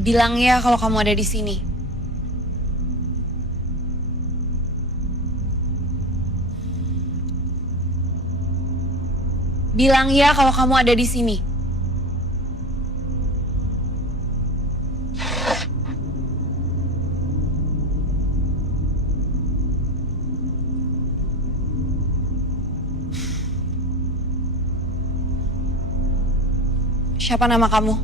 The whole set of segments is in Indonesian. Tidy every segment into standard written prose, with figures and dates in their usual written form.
Bilang ya kalau kamu ada di sini. Bilang ya kalau kamu ada di sini. Siapa nama kamu?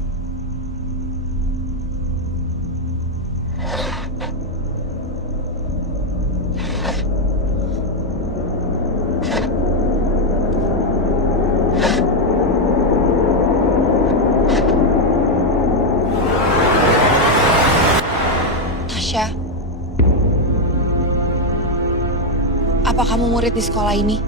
Tasya. Apa kamu murid di sekolah ini?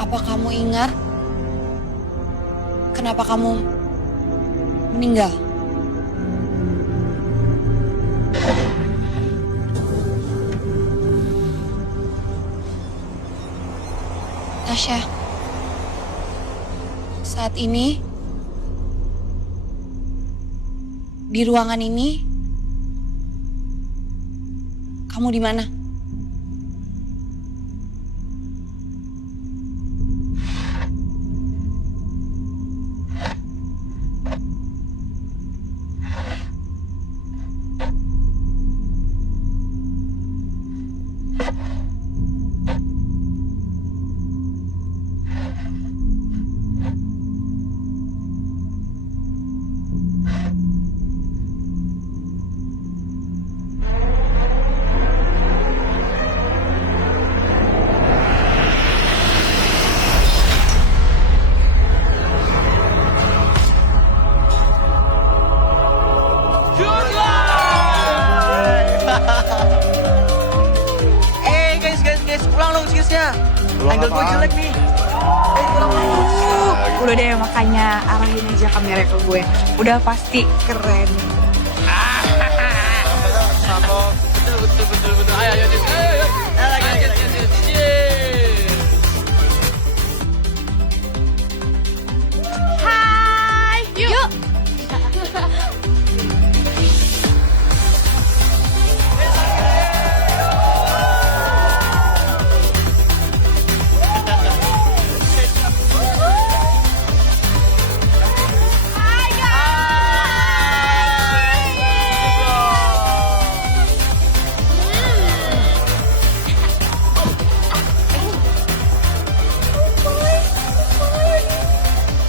Apa kamu ingat kenapa kamu meninggal? Tasya, saat ini di ruangan ini kamu di mana? Guys, pulang dong skillsnya. Angle gue jelek nih. Pulang. Udah deh, makanya arahin aja kamera ke gue. Udah pasti keren. Betul. Ayo. Hai, yuk.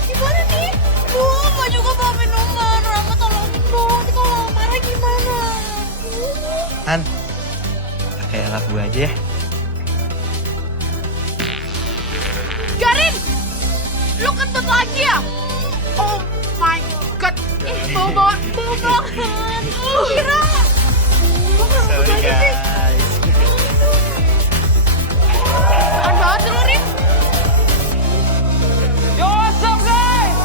Gimana nih? Mbak juga bawa minuman. Rama tolongin dong. Nanti kalau marah gimana? Han, pakai alat gue aja ya. Garin! Lu kentut lagi ya? Oh my god. Bau banget. Kira. Sorry guys. Apaan banget sih lu, Rin? Yo, what's up, guys?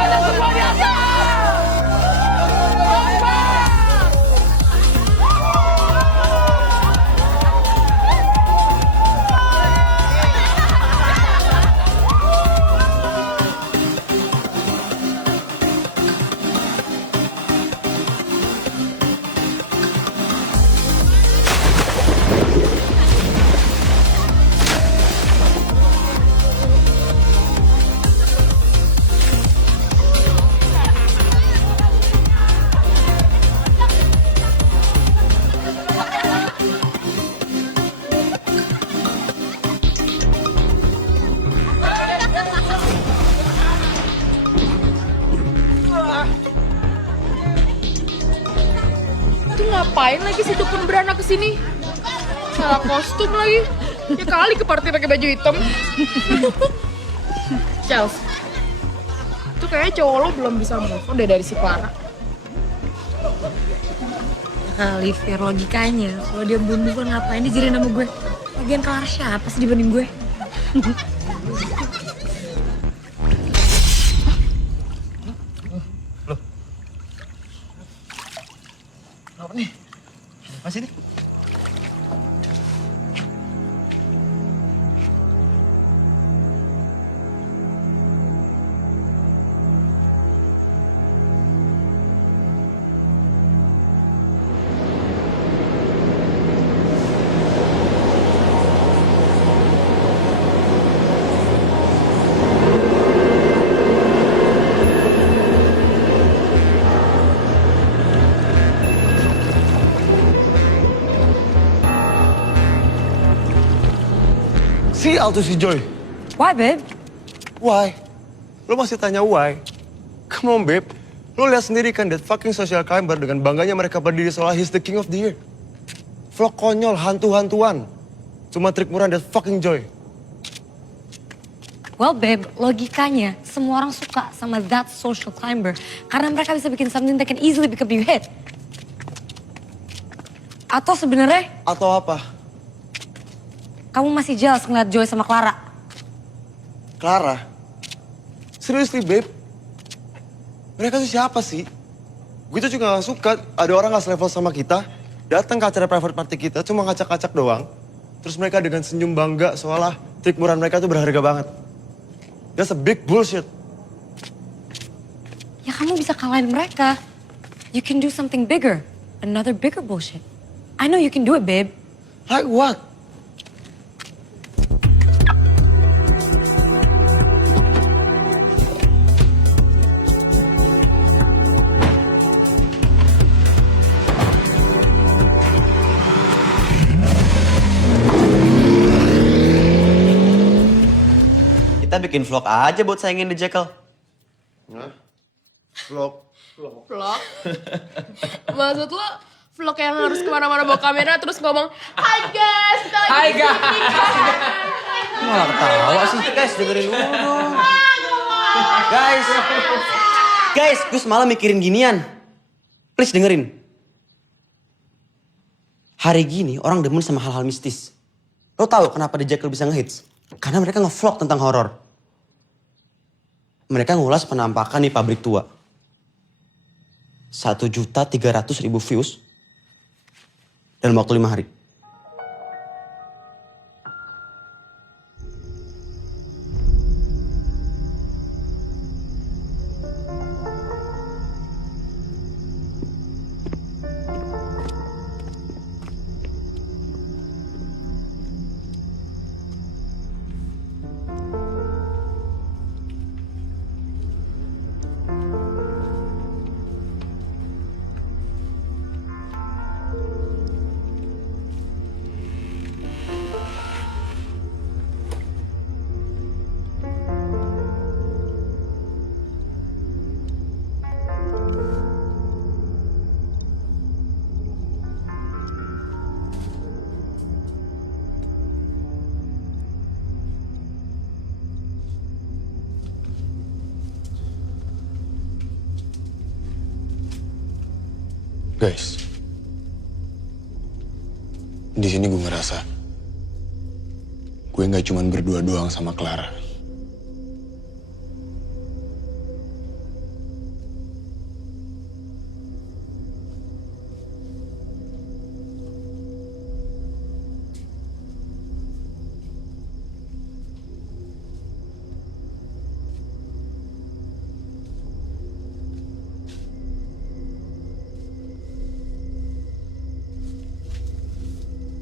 Ada semua di atas! Itu ngapain lagi si dukun beranak kesini? Salah kostum lagi. Ya kali ke party pakai baju hitam. Charles, itu kayaknya cowok lo belum bisa move on deh dari si Clara. Kali fair logikanya, kalau dia belum move on ngapain dia jadi nama gue? Lagian Clara siapa sih dibanding gue? Apa nih? Masih nih? Sial tuh si Joy. Why, babe? Why? Lo masih tanya why? Come on, babe. Lo lihat sendiri kan that fucking social climber dengan bangganya mereka berdiri seolah he's the king of the year. Vlog konyol, hantu-hantuan. Cuma trik murah that fucking Joy. Well, babe, logikanya semua orang suka sama that social climber karena mereka bisa bikin something that can easily become your hit. Atau sebenarnya Atau apa? kamu masih jealous ngeliat Joy sama Clara? Clara? Seriously, babe? Mereka tuh siapa sih? Gue tuh juga gak suka ada orang gak selevel sama kita, datang ke acara private party kita cuma ngacak-ngacak doang. Terus mereka dengan senyum bangga seolah trik murah mereka tuh berharga banget. That's a big bullshit. Ya kamu bisa kalahin mereka. You can do something bigger. Another bigger bullshit. I know you can do it, babe. Like what? Kita bikin vlog aja buat sayangin The Jekyll. Hah? Vlog? Vlog? Maksud lo vlog yang harus kemana-mana bawa kamera terus ngomong, Hai guys, kita lagi di sini, guys." Malah ketawa sih. Guys, dengerin dulu dong. Guys, gue semalam mikirin ginian. Please dengerin. Hari gini orang demen sama hal-hal mistis. Lo tahu kenapa The Jekyll bisa ngehits? Karena mereka nge-vlog tentang horor. Mereka ngulas penampakan di pabrik tua. 1.300.000 views dalam waktu 5 hari. Guys, di sini gue ngerasa gue nggak cuma berdua doang sama Clara.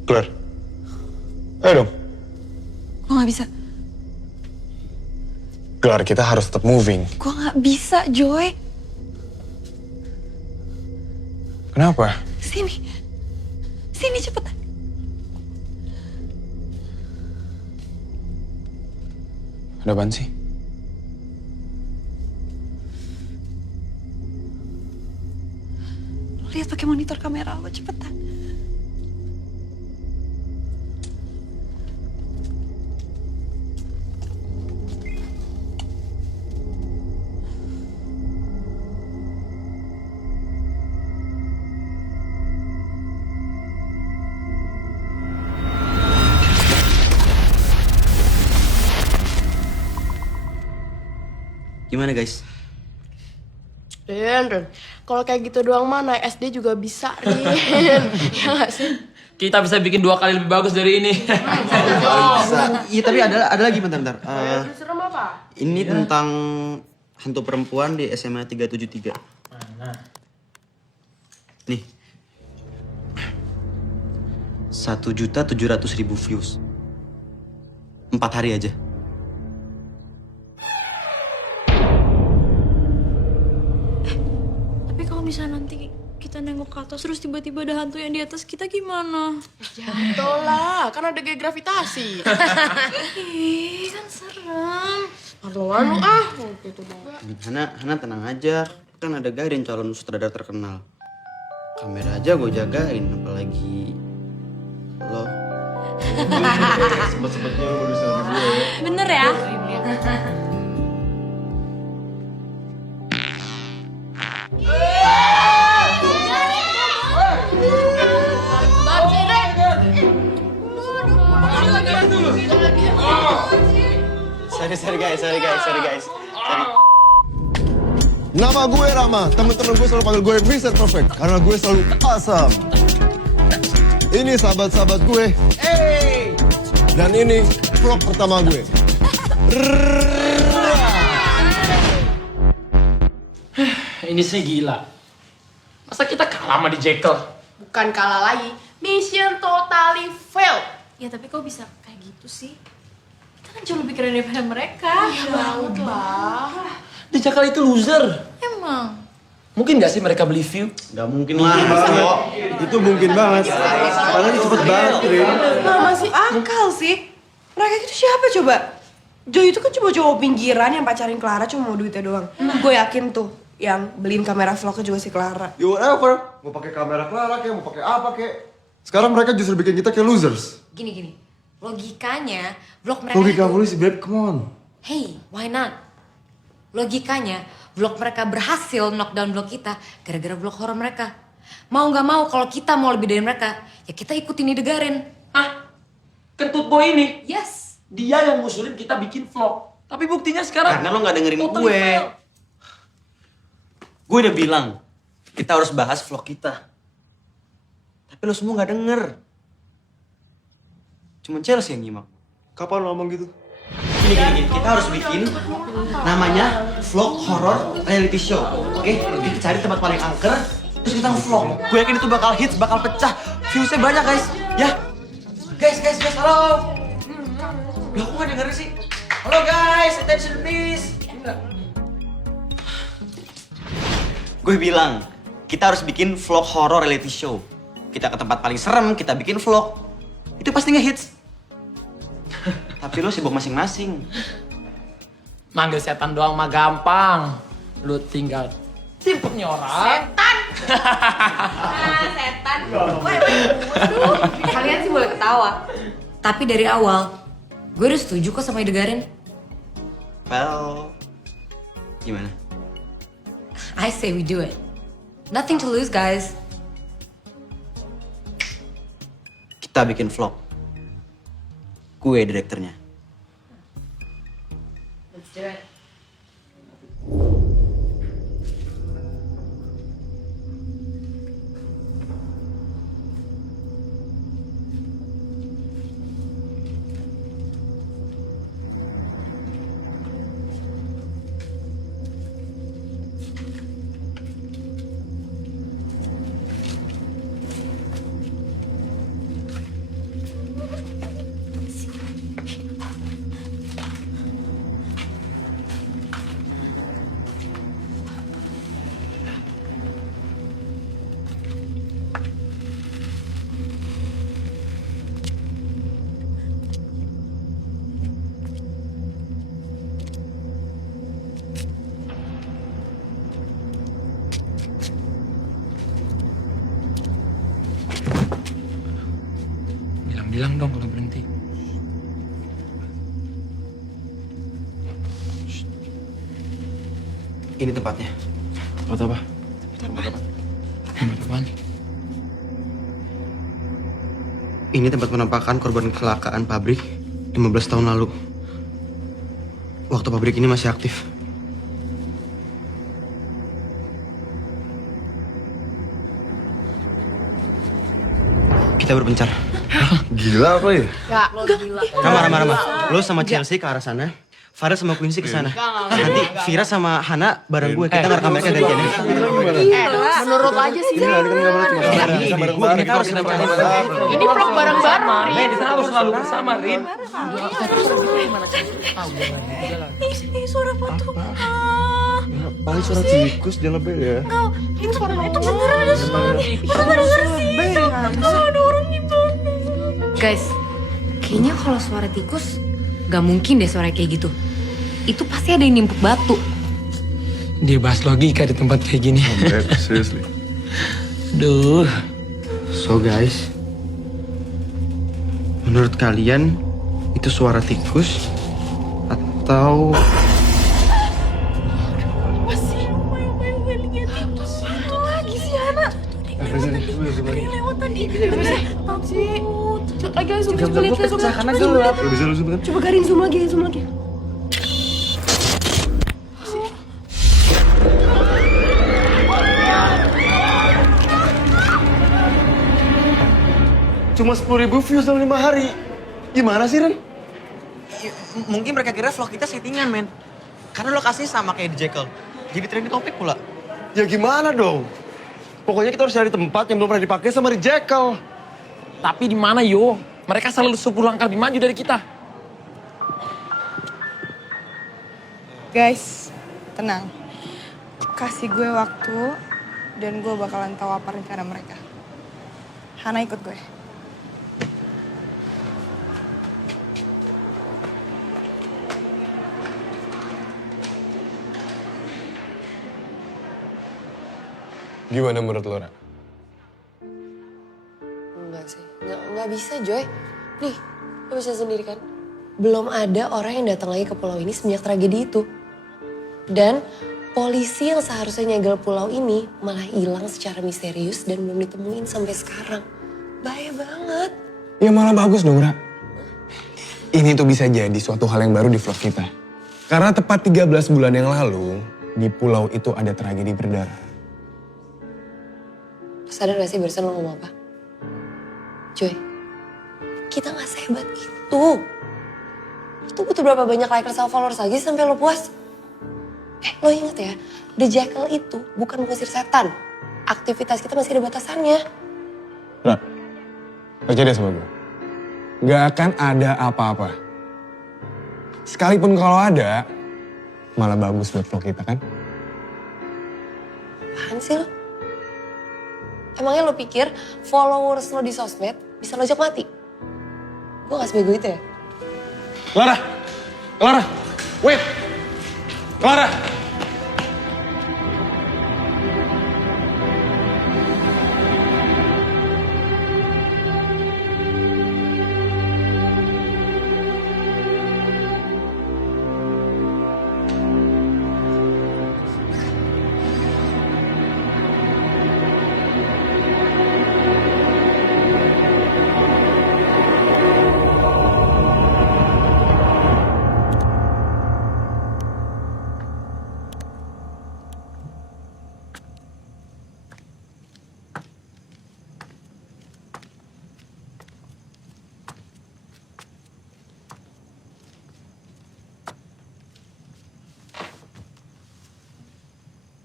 Claire, ayo dong. Gue gak bisa. Claire, kita harus tetap moving. Gue gak bisa, Joy. Kenapa? Sini. Sini cepetan. Ada apaan sih? Lihat pakai monitor kamera lo, cepetan. Gimana guys? Rin, kalau kayak gitu doang mah naik SD juga bisa, Rin. Ya gak sih? Kita bisa bikin 2 kali lebih bagus dari ini. Iya tapi ada lagi bentar. Serem apa? Ini tentang hantu perempuan di SMA 373. Mana? Nih. 1.700.000 views. 4 hari aja. Tapi kalau misalnya nanti kita kita nengok ke atas terus tiba-tiba ada hantu yang di atas kita gimana? Jatuh lah, kan ada gaya gravitasi. Ih, kan serem. Lalu gitu dong. Hana tenang aja. Kan ada Garin calon sutradara terkenal. Kamera aja gue jagain, apalagi lo. Sempet-sempetnya lu mau selfie gue ya. Bener ya? Sorry guys. Nama gue Rama, temen-temen gue selalu panggil gue Mr. Perfect karena gue selalu awesome. Ini sahabat-sahabat gue. Dan ini vlog pertama gue. Ini sih gila. Masa kita kalah sama di Jekyll? Bukan kalah lagi, mission totally failed. Ya tapi kok bisa kayak gitu sih? Kita kan jauh lebih keren daripada mereka. Banget lah. Di Jekyll itu loser. Emang? Mungkin gak sih mereka beli view? Gak mungkin lah. Itu mungkin banget. Karena ini cepet banget, Rin. Nggak masih akal sih. Mereka itu siapa coba? Joy itu kan cuma cowok pinggiran yang pacarin Clara cuma mau duitnya doang. Gue yakin tuh yang beliin kamera vlognya juga si Clara. Ya whatever. Mau pakai kamera Clara kayak, mau pakai apa kayak. Sekarang mereka justru bikin kita kayak losers. Gini. Logikanya, vlog mereka Logika itu... polisi, babe, come on. Hey, why not? Logikanya, vlog mereka berhasil knockdown vlog kita gara-gara vlog horor mereka. Mau nggak mau, kalau kita mau lebih dari mereka, ya kita ikutin Garin. Hah? Kentut boy ini? Yes. Dia yang ngusulin kita bikin vlog. Tapi buktinya sekarang... Karena lo gak dengerin totally gue. fail. Gue udah bilang, kita harus bahas vlog kita. Tapi lo semua gak denger. Cuma Chelsea yang nyimak. Kapan lo ngomong gitu? Gini. Kita harus bikin namanya vlog horror reality show. Oke? Kita cari tempat paling angker, terus kita vlog. Gue yakin itu bakal hits, bakal pecah. Viewsnya banyak guys. Ya? Guys, halo. Loh, aku gak denger sih. Halo guys, attention please. Gue bilang, kita harus bikin vlog horror reality show. Kita ke tempat paling serem, kita bikin vlog. Itu pasti nge-hits. Tapi lo sibuk masing-masing. Manggil setan doang mah gampang. Lu tinggal timpuk nih orang. Setan. Waduh. Kalian sih boleh ketawa. Tapi dari awal, gue udah setuju kok sama Garin. Well, gimana? I say we do it. Nothing to lose, guys. Kita bikin vlog. Gue direkturnya. Let's do it. Bilang dong kalau berhenti. Ini tempatnya. Buat apa? Tempat apaan? Ini tempat penampakan korban kecelakaan pabrik 15 tahun lalu. Waktu pabrik ini masih aktif. Kita berpencar. Gila apa ya? Rama. Lo sama Chelsea ke arah sana. Farah sama Quincy ke sana. Nanti Vira sama Hana bareng gue. Kita ngerekam mereka gantian. Menurut aja sih. Ini kan gak boleh cuma bareng-bareng. Kita harus bareng-bareng. Ini vlog bareng-bareng. Rin, kita harus selalu bersama, Rin. Ih, suara patung. Paling suara tikus, jangan lebih ya. Itu beneran ada suara. Beneran denger sih. Ada orang gimana? Guys, kayaknya kalau suara tikus gak mungkin deh suara kayak gitu. Itu pasti ada yang nimpuk batu. Dia bahas logika di tempat kayak gini. Seriously. Duh. So guys, menurut kalian itu suara tikus atau Cepet lagi, coba lihat, coba. karena gelap? Bisa lu sebentar? Coba Karin zoom lagi. Cuma 10.000 views dalam 5 hari. Gimana sih, Ren? Mungkin mereka kira vlog kita settingan, men. Karena lokasinya sama kayak di Jekyll. Jadi trending topik pula. Ya gimana dong? Pokoknya kita harus cari tempat yang belum pernah dipakai sama di Jekyll. Tapi di mana yo? Mereka selalu 10 langkah lebih maju dari kita. Guys, tenang. Kasih gue waktu dan gue bakalan tahu apa rencana mereka. Hana ikut gue. Gimana menurut lo, Ra? Enggak sih, nggak bisa Joy. Nih, lo bisa sendiri kan? Belum ada orang yang datang lagi ke pulau ini semenjak tragedi itu. Dan polisi yang seharusnya nyegel pulau ini malah hilang secara misterius dan belum ditemuin sampai sekarang. Bahaya banget. Ya malah bagus dong, Ra. Ini tuh bisa jadi suatu hal yang baru di vlog kita. Karena tepat 13 bulan yang lalu, di pulau itu ada tragedi berdarah. Sadar gak sih barusan lo ngomong apa? Joy, kita gak sehebat itu. Lo tuh butuh berapa banyak likers sama followers lagi sampai lo puas? Lo inget ya, The Jekyll itu bukan mengusir setan. Aktivitas kita masih ada batasannya. Ra, percaya deh sama gue. Gak akan ada apa-apa. Sekalipun kalau ada, malah bagus buat vlog kita kan? Apaan sih lo? Emangnya lo pikir followers lo di sosmed bisa lo ajak mati? Gue gak sebego itu ya? Clara! Clara! Wait! Clara!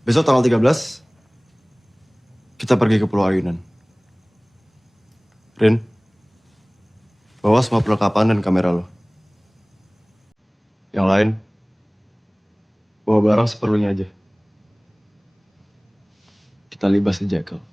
Besok tanggal 13, kita pergi ke Pulau Ayunan. Rin, bawa semua perlengkapan dan kamera lo. Yang lain, bawa barang seperlunya aja. Kita libas di Jekyll.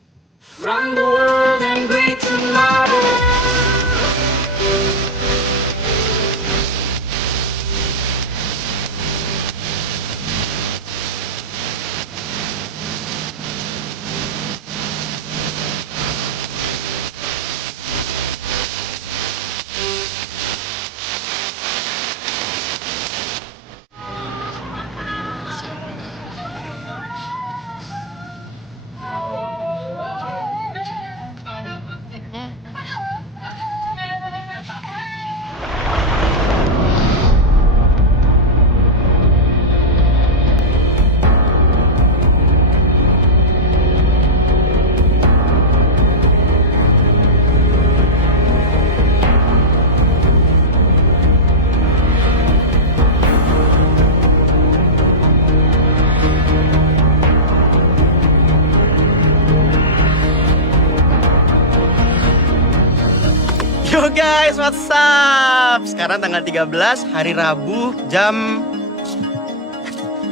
Yo guys, what's up? Sekarang tanggal 13, hari Rabu, jam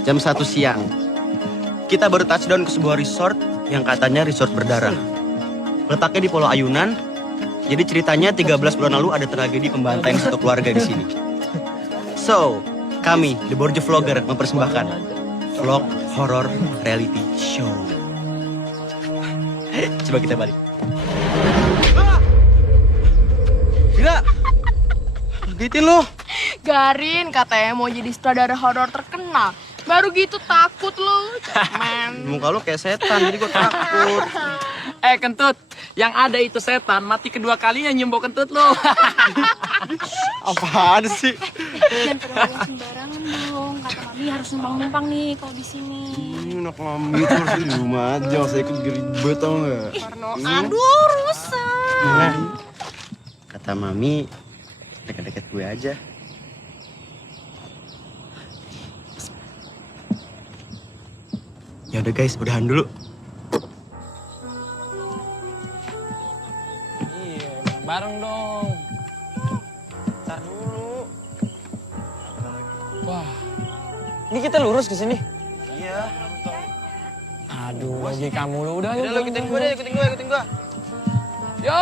1 siang. kita baru touchdown ke sebuah resort yang katanya resort berdarah. Letaknya di Pulau Ayunan. Jadi ceritanya 13 bulan lalu ada tragedi pembantaian satu keluarga di sini. So, kami, The Borjo Vlogger, mempersembahkan vlog horror reality show. Coba kita balik. Gila! Gitin lo. Garin katanya mau jadi sutradara horor terkenal. Baru gitu takut lu, cemen. Muka lu kayak setan, jadi gue takut. Kentut, yang ada itu setan, mati kedua kalinya nyembo kentut lo. Apaan sih? Jangan pada ngomong sembarangan dong. Kata mami harus numpang-numpang nih kalau di sini. Anak mami tuh harus di rumah aja, saya ikut geribet tau gak? Karena aduh rusak. Kata mami, deket-deket gue aja. Ya udah guys, udahan dulu. Iya, bareng dong. Ntar dulu. Wah, ini kita lurus ke sini. Iya. Aduh, lagi kamu lu udah. Udah lo ikutin gue deh, ikutin gue. Yo.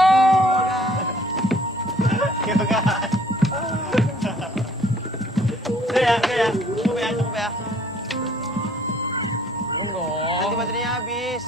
Udah ya. Cukup ya. Belum dong. Nanti baterainya habis.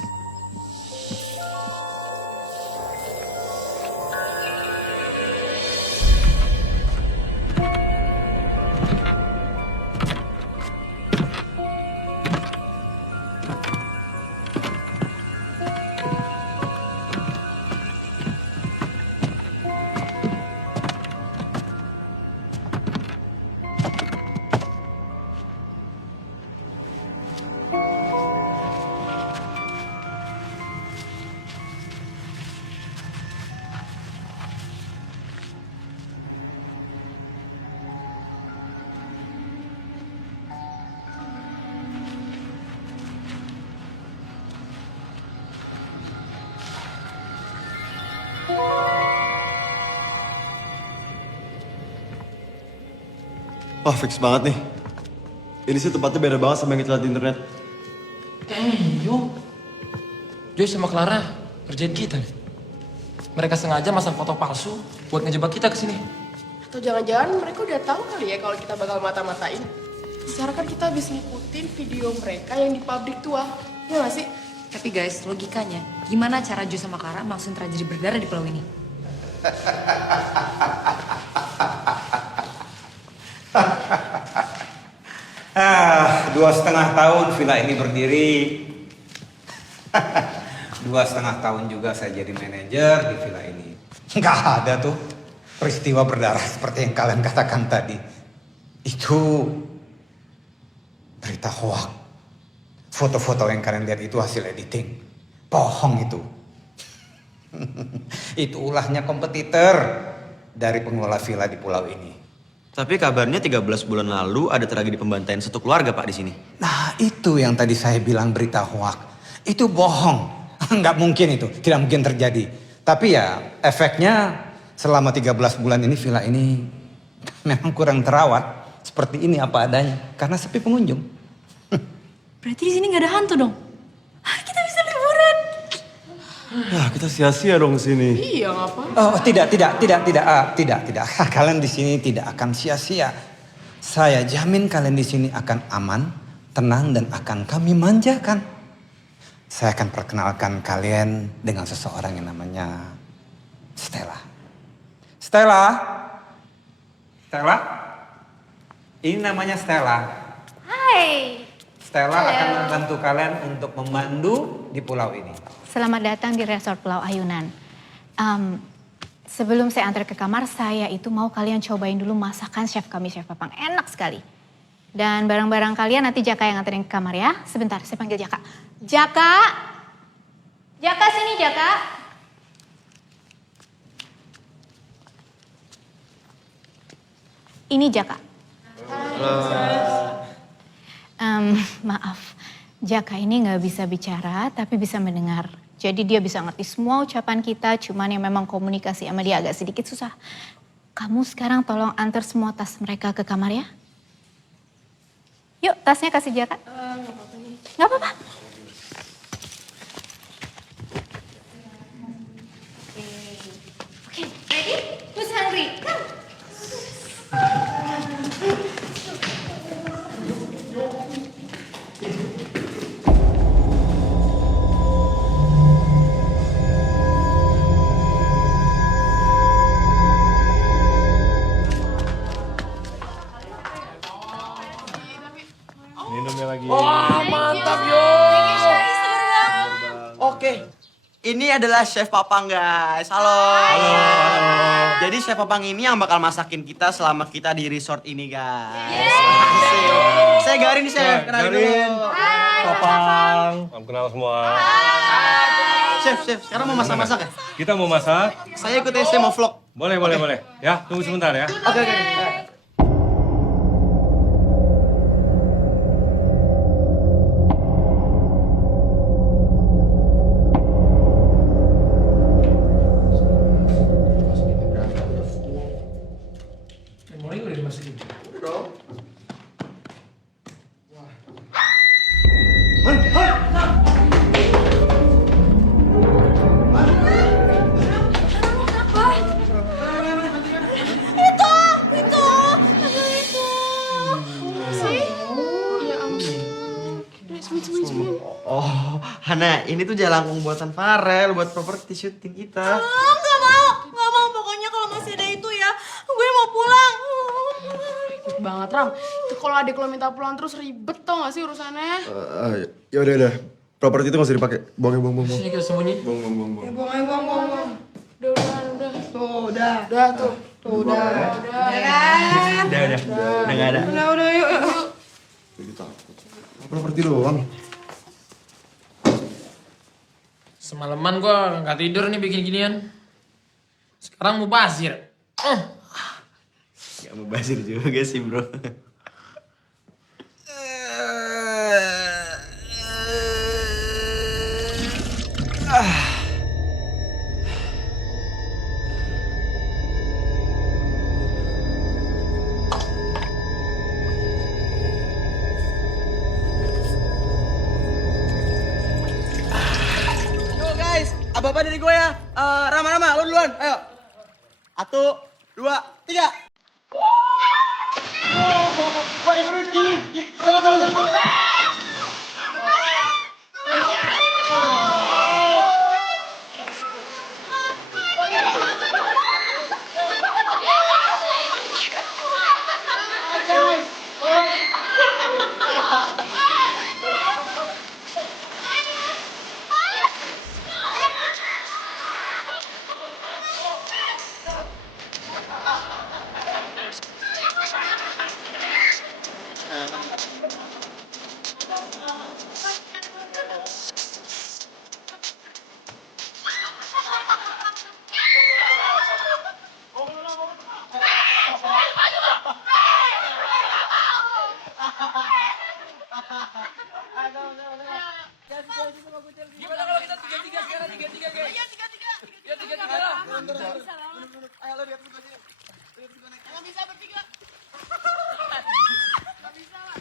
Wah, fix banget nih. Ini sih tempatnya beda banget sama yang kita lihat di internet. Yo. Joy sama Clara kerjain kita nih. Mereka sengaja masang foto palsu buat ngejebak kita ke sini. Atau jangan-jangan mereka udah tahu kali ya kalau kita bakal mata-matain. Secara kan kita habis ngikutin video mereka yang di pabrik tua. Ya gak sih? Tapi guys, logikanya, gimana cara Jo sama Clara maksuin tragedi berdarah di pulau ini? Ah, 2,5 tahun villa ini berdiri. 2,5 tahun juga saya jadi manajer di villa ini. Nggak ada tuh peristiwa berdarah seperti yang kalian katakan tadi. Itu berita hoak. Foto-foto yang kalian lihat itu hasil editing. Bohong itu. Itu ulahnya kompetitor dari pengelola villa di pulau ini. Tapi kabarnya 13 bulan lalu ada tragedi pembantaian satu keluarga Pak di sini. Nah itu yang tadi saya bilang berita hoak. Itu bohong. Nggak mungkin itu. Tidak mungkin terjadi. Tapi ya efeknya selama 13 bulan ini villa ini memang kurang terawat. Seperti ini apa adanya. Karena sepi pengunjung. Berarti di sini nggak ada hantu dong? Kita bisa liburan. Ya, kita sia-sia dong sini. Iya ngapa? Oh tidak. Kalian di sini tidak akan sia-sia. Saya jamin kalian di sini akan aman, tenang dan akan kami manjakan. Saya akan perkenalkan kalian dengan seseorang yang namanya Stella. Stella. Ini namanya Stella. Hai. Stella akan membantu kalian untuk memandu di pulau ini. Selamat datang di Resort Pulau Ayunan. Sebelum saya antar ke kamar, saya itu mau kalian cobain dulu masakan chef kami, Chef Papang. Enak sekali. Dan barang-barang kalian nanti Jaka yang anterin ke kamar ya. Sebentar, saya panggil Jaka. Jaka! Jaka sini, Jaka. Ini Jaka. Maaf, Jaka ini nggak bisa bicara tapi bisa mendengar. Jadi dia bisa ngerti semua ucapan kita, cuman yang memang komunikasi sama dia agak sedikit susah. Kamu sekarang tolong antar semua tas mereka ke kamar ya. Yuk, tasnya kasih Jaka. Nggak apa-apa. Who's hungry? Come. Minumnya lagi. Wah, mantap yo. Oke. Ini adalah Chef Papang, guys. Halo. Halo. Jadi Chef Papang ini yang bakal masakin kita selama kita di resort ini, guys. Asik. Saya Garin nih, Chef. Kenalin dulu. Papang. Salam kenal semua. Chef, sekarang mau masak-masak ya? Kita mau masak. Saya ikutin, saya mau vlog. Boleh. Ya, tunggu sebentar ya. Oke. Memori udah dimasukin. Oh, Hana, ini tuh jalangkung buatan Farel buat properti syuting kita. Nggak mau. Pokoknya kalau masih ada itu ya, gue mau pulang. Ribet banget, Ram. Itu kalau adik lo minta pulang terus ribet tau gak sih urusannya? Ya udah. Properti itu nggak usah dipakai. Buang. Sini kita sembunyi. Buang. Buang. Udah. Udah nggak ada. Udah, yuk. Jadi takut. Properti doang. Semalaman gua nggak tidur nih bikin ginian. Sekarang mau basir. Gak mau basir juga sih, bro. Yo guys, apa-apa dari gue ya. Rama, lo duluan, ayo. 1, 2, 3. Gimana kalau kita 3-3 sekarang 3-3 guys? Iya 3-3. Ya 3-3 lah. Ayo lo lihat sebelah sini. Nggak bisa bertiga. Nggak bisa lah.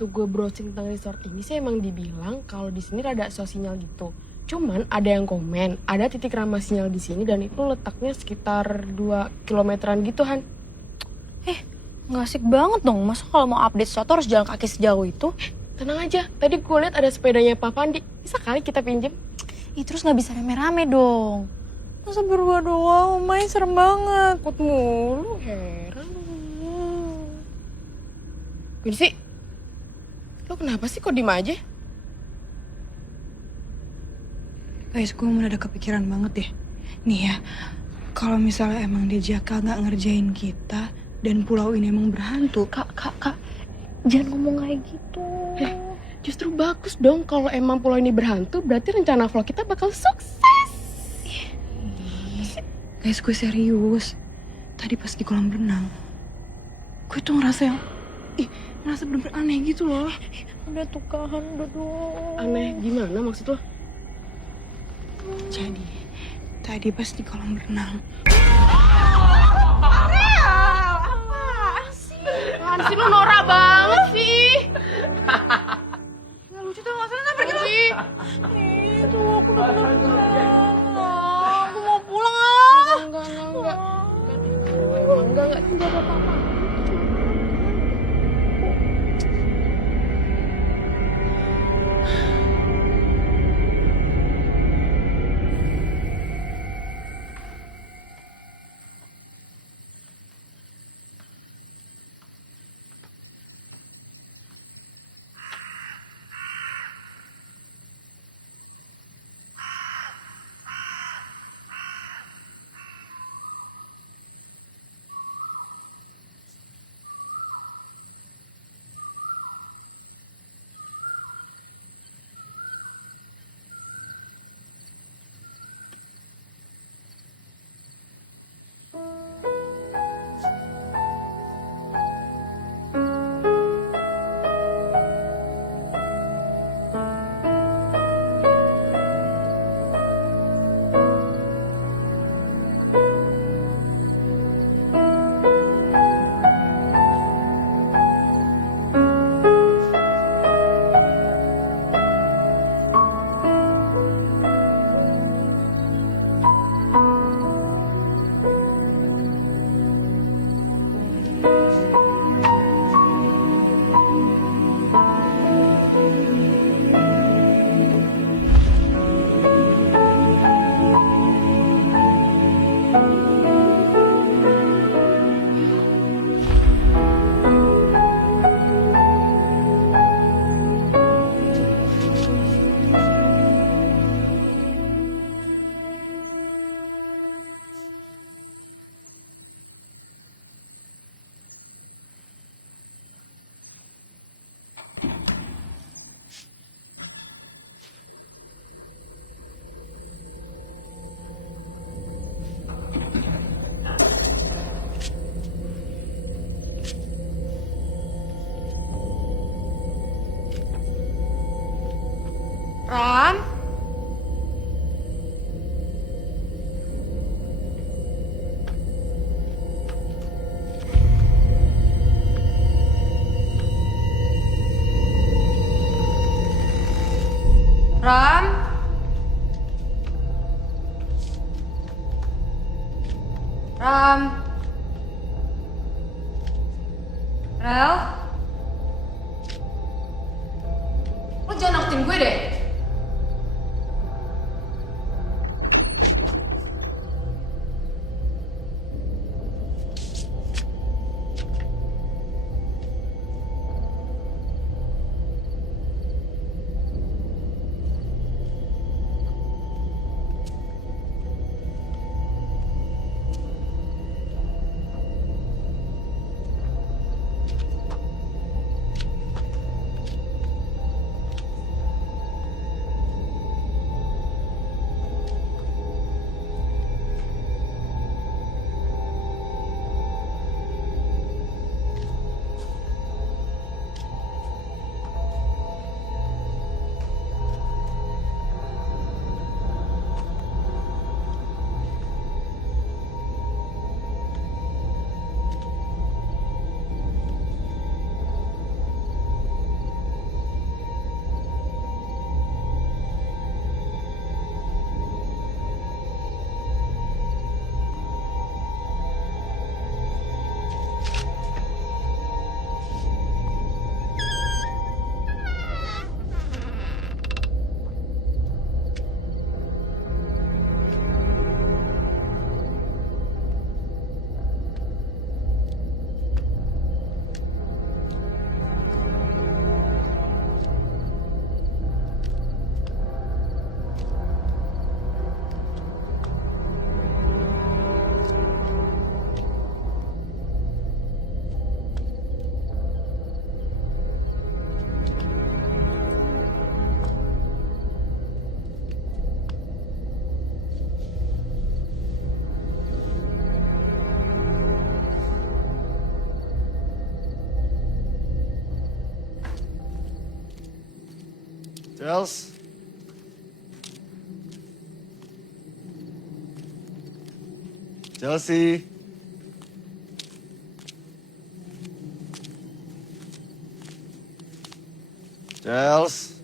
waktu gue browsing tentang resort ini sih emang dibilang kalau di sini rada so sinyal gitu. Cuman ada yang komen, ada titik ramah sinyal di sini dan itu letaknya sekitar 2 kilometeran gitu, Han. Nggak asik banget dong, masa kalau mau update sesuatu harus jalan kaki sejauh itu? Tenang aja, tadi gue lihat ada sepedanya Pak Pandi. Bisa kali kita pinjem? Terus nggak bisa rame-rame dong. Masa berdua doang, main serem banget. Takut mulu, heran. Quincy, lo kenapa sih kok diem aja? Guys, gue mendadak kepikiran banget deh. Nih ya, kalau misalnya emang dia Jaka nggak ngerjain kita dan pulau ini emang berhantu. Kak, jangan ngomong kayak gitu. Justru bagus dong kalau emang pulau ini berhantu, berarti rencana vlog kita bakal sukses. Guys, gue serius. Tadi pas di kolam renang, gue tuh ngerasa bener-bener aneh gitu loh. Udah tuh Kahan, udah dong. Aneh gimana maksud lo? Jadi, tadi pas di kolam renang. Apaan sih lo norak banget sih? Nggak lucu tuh, maksudnya pergi sih. Itu aku udah bener-bener. Aku mau pulang Enggak, tidak ada apa-apa. Ram? Ram? Ram? Rel? Lo jangan nakutin gue deh. Chels. Chelsea. Chels.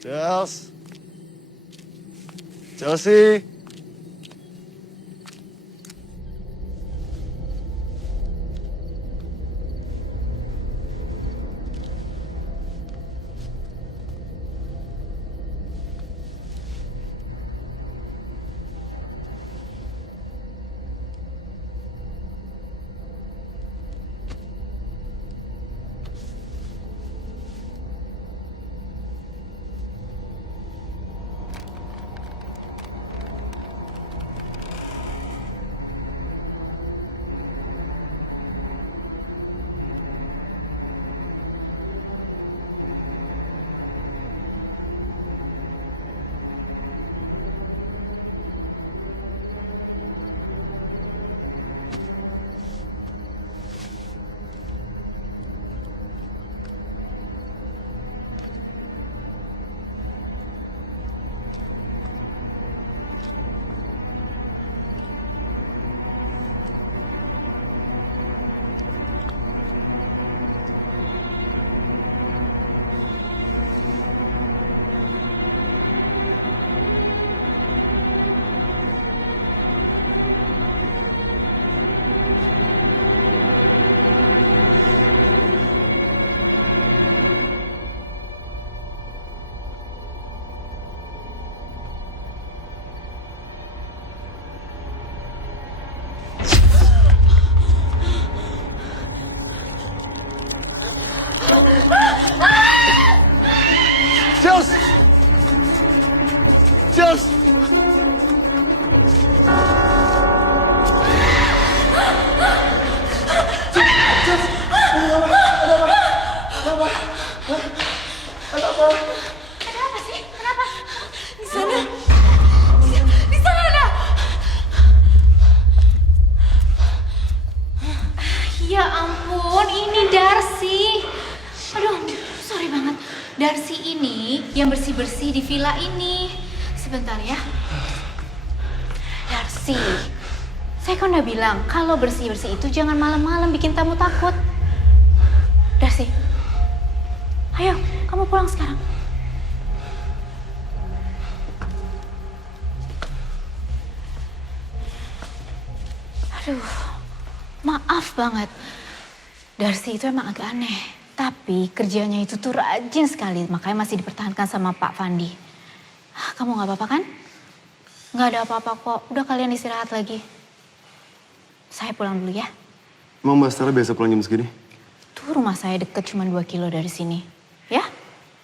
Chels. Chelsea. Chels! Chels! Kenapa sih? Kenapa? Di sana. Di sana ada. Ya ampun, ini Darcy. Aduh, sorry banget. Darcy ini yang bersih-bersih di villa ini. Sebentar ya. Darcy, saya kan udah bilang kalau bersih-bersih itu jangan malam-malam bikin tamu takut. Darcy, ayo kamu pulang sekarang. Aduh, maaf banget. Darcy itu emang agak aneh. Tapi kerjanya itu tuh rajin sekali, makanya masih dipertahankan sama Pak Fandi. Kamu gak apa-apa kan? Gak ada apa-apa kok, udah kalian istirahat lagi. Saya pulang dulu ya. Emang Mbak Stella biasa pulang jam segini? Tuh rumah saya deket cuma 2 kilo dari sini. Ya,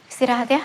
istirahat ya.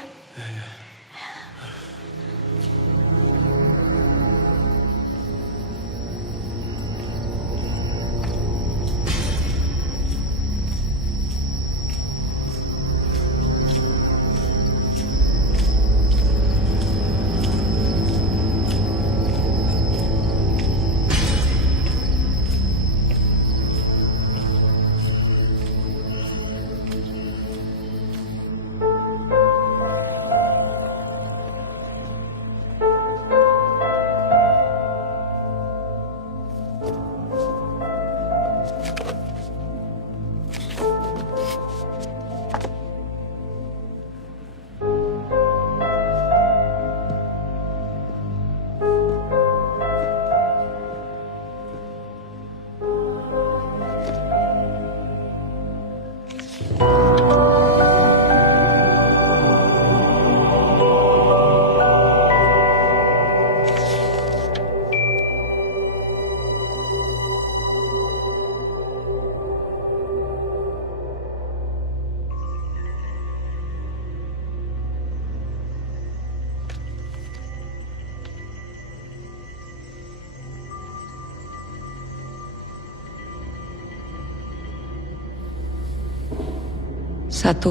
Satu,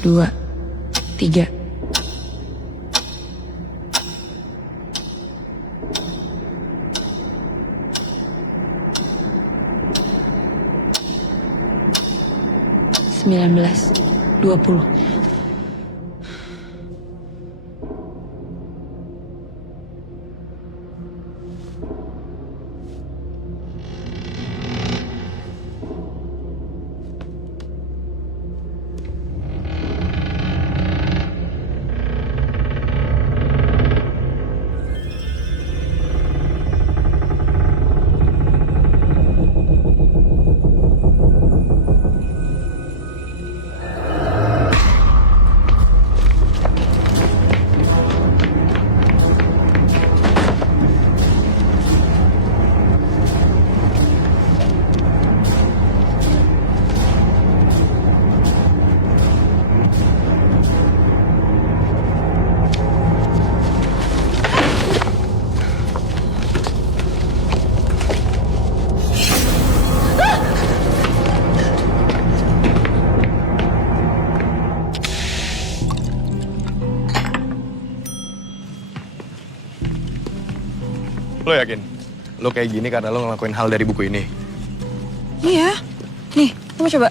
dua, tiga. 19, 20. Lo yakin? Lo kayak gini karena lo ngelakuin hal dari buku ini? Iya. Nih, lu mau coba?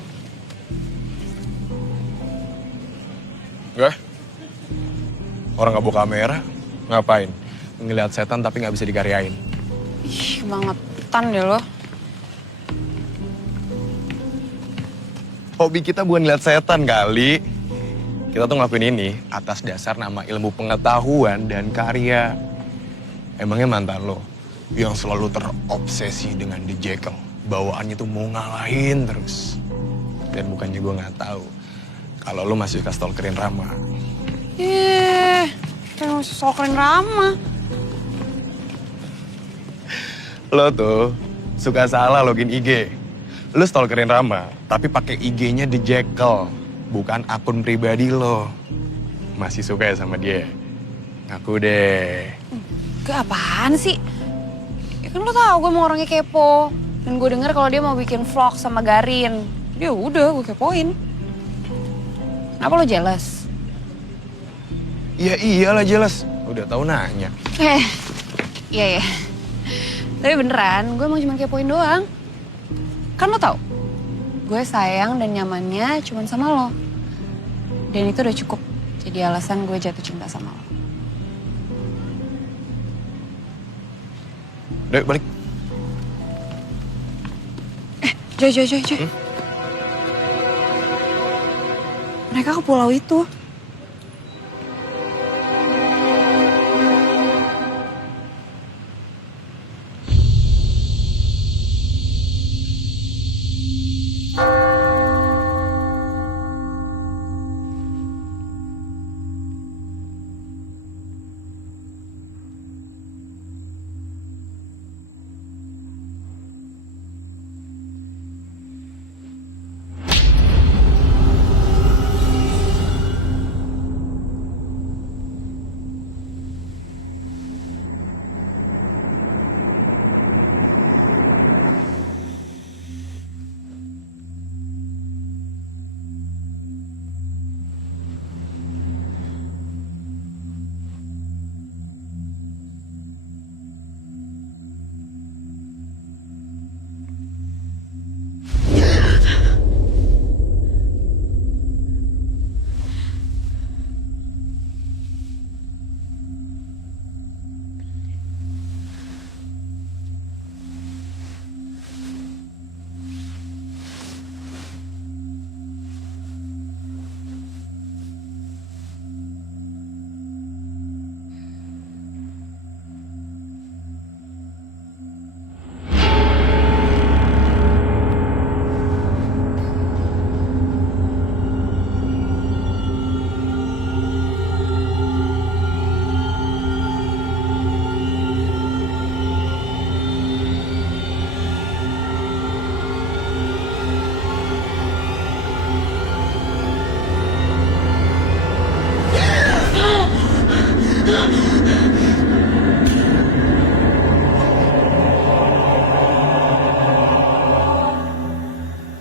Enggak. Orang nggak bawa kamera, ngapain? Ngeliat setan tapi nggak bisa dikaryain. Ih, kebangetan deh lo. Hobi kita bukan ngeliat setan kali. Kita tuh ngelakuin ini atas dasar nama ilmu pengetahuan dan karya. Emangnya mantan lo yang selalu terobsesi dengan The Jekyll, bawaannya tuh mau ngalahin terus. Dan bukannya gue nggak tahu kalau lo masih suka stalkerin Rama. Kayak masih stalkerin Rama. Lo tuh suka salah login IG. Lo stalkerin Rama, tapi pakai IG-nya The Jekyll, bukan akun pribadi lo. Masih suka ya sama dia? Ngaku deh. Gak apaan sih? Ya kan lo tau gue mau orangnya kepo. Dan gue denger kalau dia mau bikin vlog sama Garin. Ya udah, gue kepoin. Kenapa lo jealous? Ya iyalah jelas. Udah tahu nanya. Iya ya. Tapi beneran, gue emang cuma kepoin doang. Kan lo tau, gue sayang dan nyamannya cuma sama lo. Dan itu udah cukup jadi alasan gue jatuh cinta sama lo. Udah balik. Joy. Mereka ke pulau itu.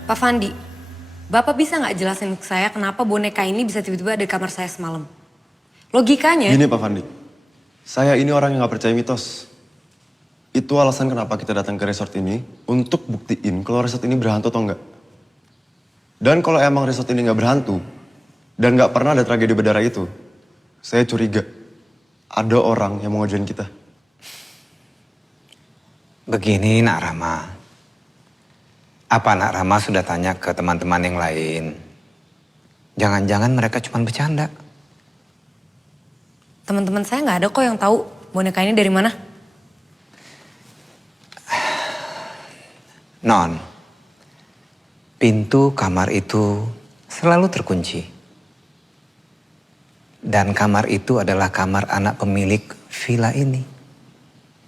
Pak Fandi, Bapak bisa nggak jelasin ke saya kenapa boneka ini bisa tiba-tiba ada di kamar saya semalam? Logikanya... Gini Pak Fandi, saya ini orang yang gak percaya mitos. Itu alasan kenapa kita datang ke resort ini untuk buktiin kalau resort ini berhantu atau enggak. Dan kalau emang resort ini nggak berhantu, dan nggak pernah ada tragedi berdarah itu, saya curiga ada orang yang mau ngajuin kita. Begini Nak Rama. Apa Nak Rama sudah tanya ke teman-teman yang lain? Jangan-jangan mereka cuma bercanda. Teman-teman saya nggak ada kok yang tahu boneka ini dari mana. Non, pintu kamar itu selalu terkunci. Dan kamar itu adalah kamar anak pemilik villa ini.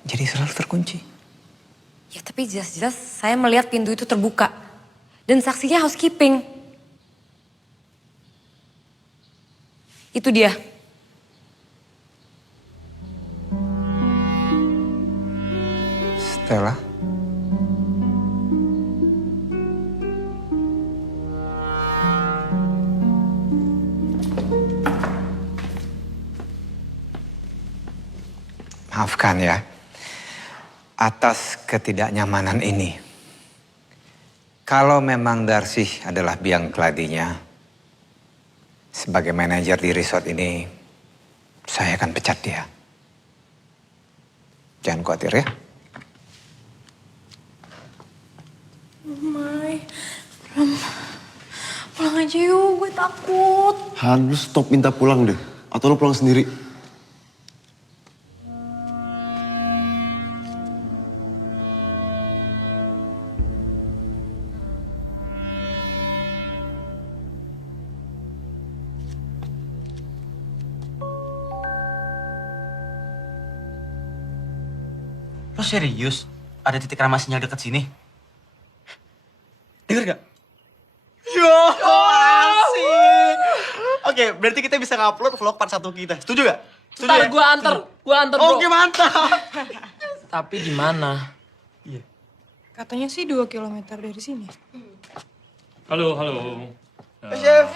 Jadi selalu terkunci. Ya tapi jelas-jelas saya melihat pintu itu terbuka. Dan saksinya housekeeping. Itu dia. Stella. Maafkan ya, atas ketidaknyamanan ini. Kalau memang Darcy adalah biang keladinya, sebagai manajer di resort ini, saya akan pecat dia. Jangan khawatir ya. Mai, pulang aja yuk, gue takut. Han, lu stop minta pulang deh. Atau lu pulang sendiri. Lo serius? Ada titik ramah sinyal deket sini? Dengar gak? Yo, asik. Oke, berarti kita bisa ngupload vlog part 1 kita. Setuju gak? Setuju Ntar ya? gue anter bro. Oke, mantap. Tapi gimana? Iya. Katanya sih 2 kilometer dari sini. Halo. Nah, Chef.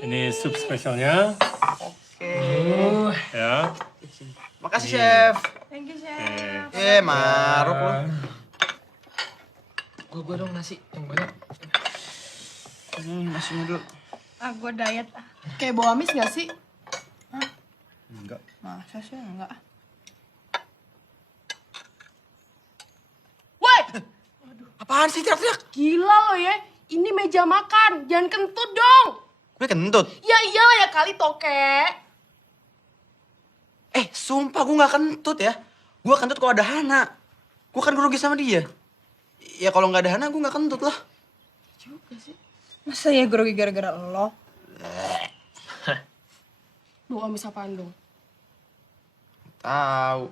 ini sup spesialnya. Oke. Ya. Makasih, Chef. Thank you, Chef. Maruk lo. Gue dong nasi yang banyak. Nasinya dulu. Ah, gue diet. Kayak bau amis gak sih? Enggak. Masa sih enggak? Woi! Apaan sih teriak-teriak? Gila lo ya, ini meja makan, jangan kentut dong. Gue kentut. Ya iyalah ya kali toke. Sumpah gue gak kentut ya. Gue kentut kalau ada Hana. Gue kan grogi sama dia. Ya kalau gak ada Hana gue gak kentut lah. Juga sih. Masa ya grogi gara-gara lo? Bau amis apaan dong? Tahu.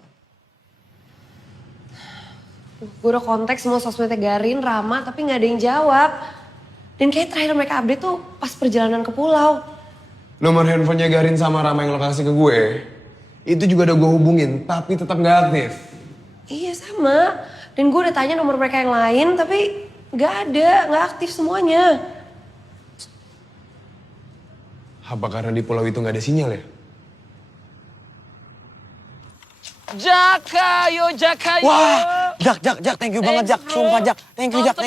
Gue udah kontak semua sosmednya Garin, Rama, tapi nggak ada yang jawab. Dan kayak terakhir mereka update tuh pas perjalanan ke pulau. Nomor handphonenya Garin sama Rama yang lo kasih ke gue, itu juga udah gue hubungin, tapi tetap nggak aktif. Iya sama. Dan gue udah tanya nomor mereka yang lain, tapi nggak ada, nggak aktif semuanya. Apa karena di pulau itu nggak ada sinyal ya? Jaka yo. Wah, Jak, thank you banget Jak. Sumpah Jak, thank you Jak.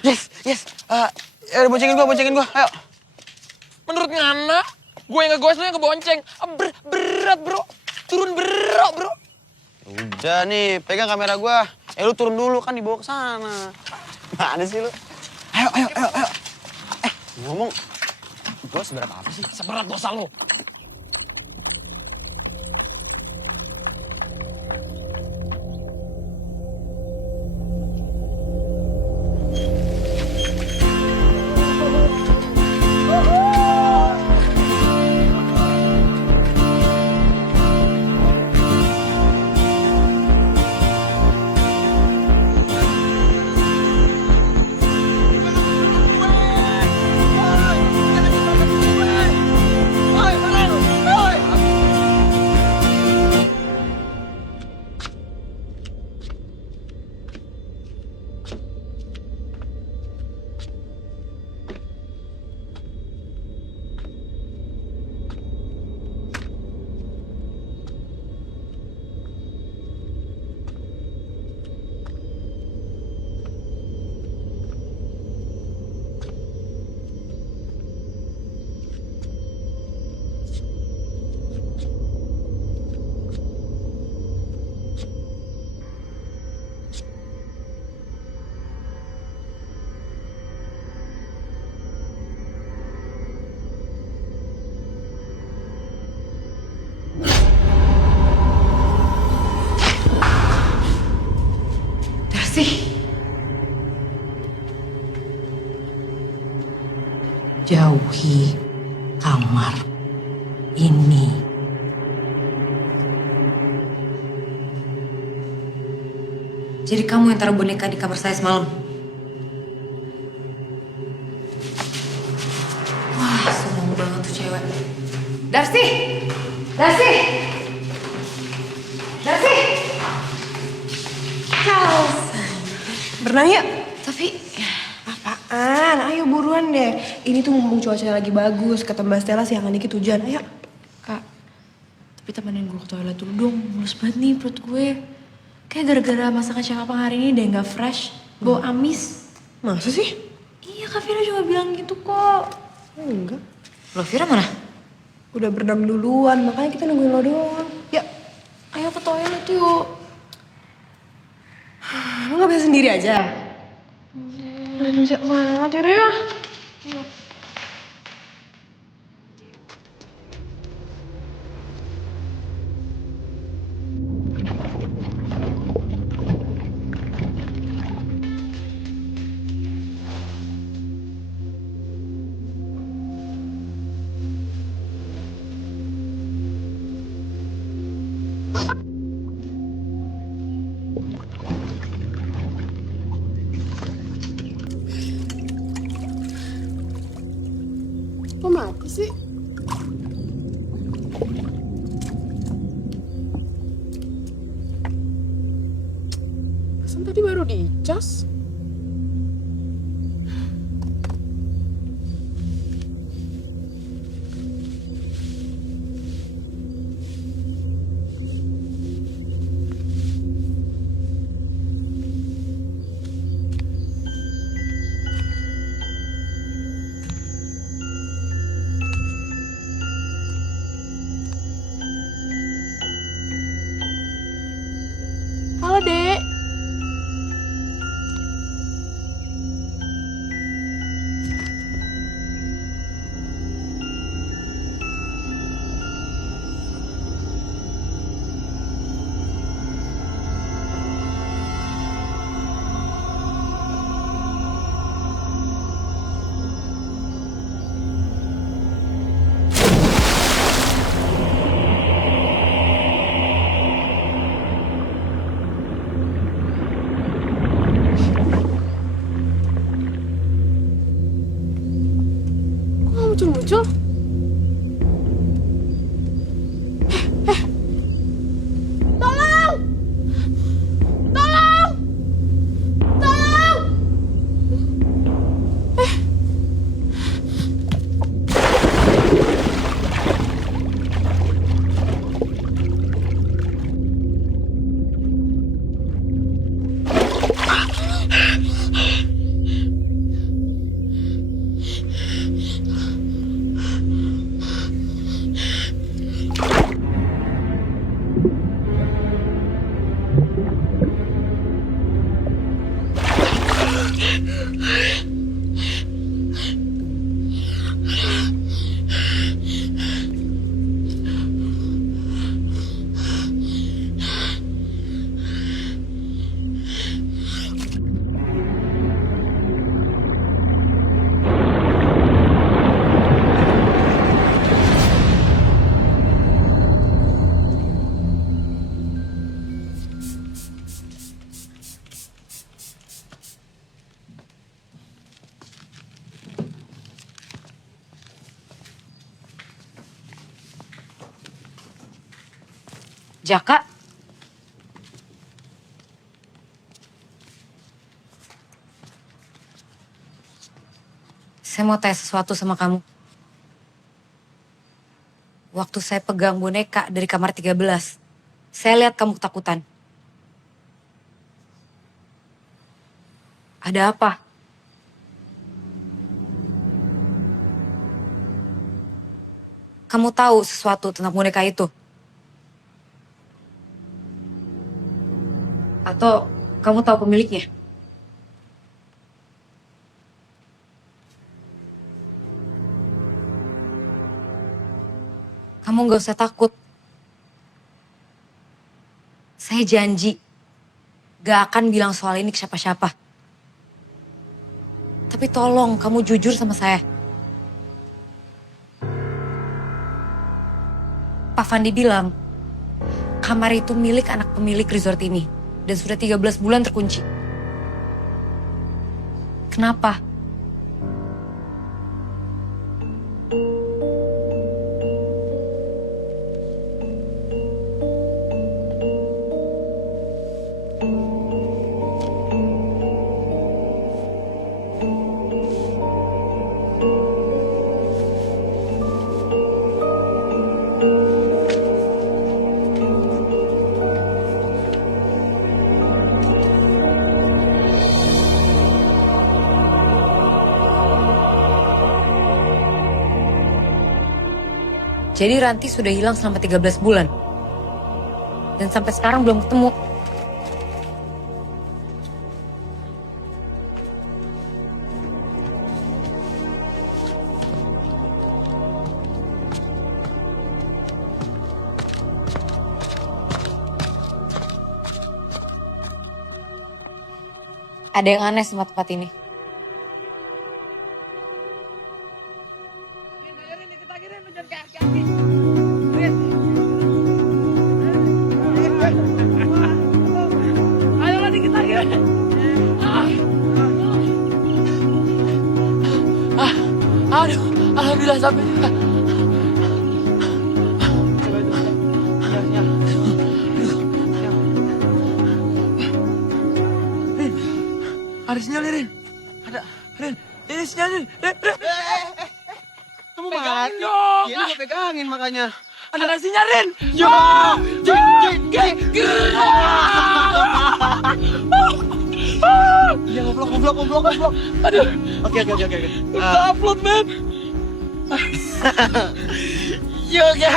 Yes. Udah boncengin gua, ayo. Menurut Ngana, gue yang ngegoes lo yang kebonceng. Berat bro, turun bro. Udah nih, pegang kamera gua. Lu turun dulu kan dibawa ke sana. Mana sih lu? Ayo. Ngomong, gua seberapa apa sih? Seberat dosa lo. Jauhi kamar ini. Jadi kamu yang taruh boneka di kamar saya semalam? Wah, seneng banget tuh cewek. Darcy! Darcy! Darcy! Charles. Berenang yuk. Tapi apaan? Ayo buruan deh. Ini tuh mumpung cuaca lagi bagus. Kata Mbak Stella siangan dikit hujan. Ayo. Kak, tapi temenin gue ke toilet dulu dong. Mulus banget nih perut gue. Kayak gara-gara masakan Chef Apang hari ini deh gak fresh. Bau amis. Masa sih? Iya, Kak Vira juga bilang gitu kok. Enggak. lo Vira mana? Udah berenang duluan, makanya kita nungguin lo doang. Ya, Ayo ke toilet yuk. lo gak bisa sendiri aja? Manja banget ya, Raya. Kok mati sih? Pesan tadi baru dicas. Halo, Dek. Kok muncul-muncul? Tolong! Tolong! Tolong! Jaka? Saya mau tanya sesuatu sama kamu. Waktu saya pegang boneka dari kamar 13, saya lihat kamu ketakutan. Ada apa? Kamu tahu sesuatu tentang boneka itu? Atau kamu tahu pemiliknya? Kamu gak usah takut. Saya janji gak akan bilang soal ini ke siapa-siapa. Tapi tolong kamu jujur sama saya. Pak Fandi bilang, kamar itu milik anak pemilik resort ini. Dan sudah 13 bulan terkunci. Kenapa? Jadi Ranti sudah hilang selama 13 bulan. Dan sampai sekarang belum ketemu. Ada yang aneh sama tempat ini. Aduh, alhamdulillah sampai. Ada sinyal nih, Rin. Ada, Rin. Ini sinyal nih. Kamu pegangin mati. dong. Iya, gue pegangin makanya. Ada sinyal, Rin. Yo, Iya, ngoblok. Aduh. Oke. Udah upload, men. Yoga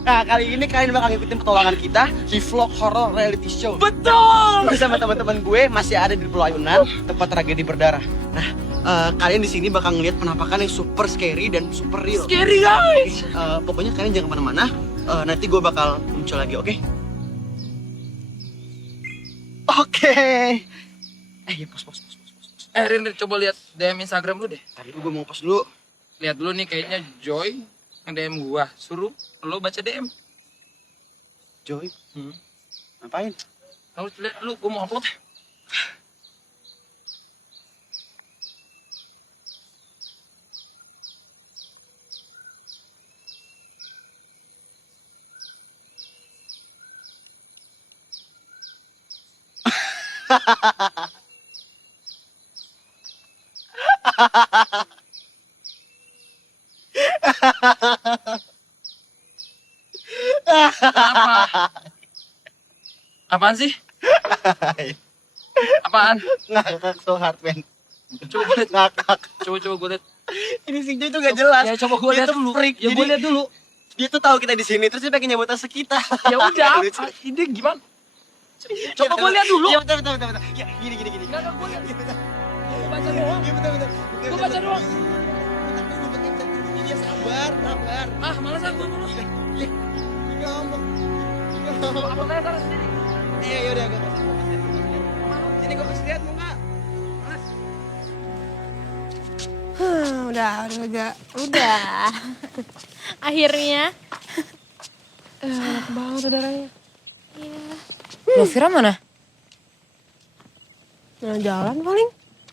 Nah, kali ini kalian bakal ngikutin petualangan kita di vlog horror reality show. Betul. Bersama teman-teman gue masih ada di Pulau Ayunan, tempat tragedi berdarah. Nah, kalian di sini bakal ngeliat penampakan yang super scary dan super real. Scary, guys. Pokoknya kalian jangan kemana-mana. Nanti gue bakal muncul lagi, oke? Oke. Ya pos. Rin, coba lihat DM Instagram lu deh. Tadi gue mau pos dulu. Lihat dulu nih, kayaknya Joy yang DM gua. Suruh lo baca DM. Joy? Ngapain? Tahu, lihat dulu, gua mau upload. Apaan sih? Apaan? Ngakak so hard, man. Coba gue liat. Ngakak. Coba gue liat. Ini si Joy tuh gak jelas. Ya coba gue Dia liat tuh dulu. freak. Ya gue liat dulu. Dia tuh tahu kita di sini, terus dia pengen nyebut tas kita. Ya udah, ini gimana? Coba gue liat dulu. Ya bentar. Ya gini. Enggak, gue liat. Gue baca doang. Ya bentar. Gue baca doang. Dia sabar. Ah, malas aku dulu. Ngomong. Apa tanya taruh sendiri? Iya, yaudah gue kasih. Sini gue kasih lihat mau nggak? Udah. Akhirnya. Enak banget udaranya. Iya. Loh, Vira mana? Nah, jalan paling.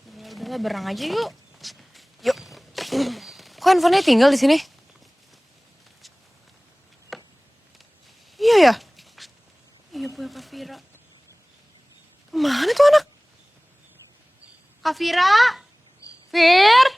Ya udahlah, berang aja yuk. Yuk. Kok handphonenya tinggal di sini? Iya ya? Iya punya Kak Vira. Kemana tuh anak? Kak Vira? Vira?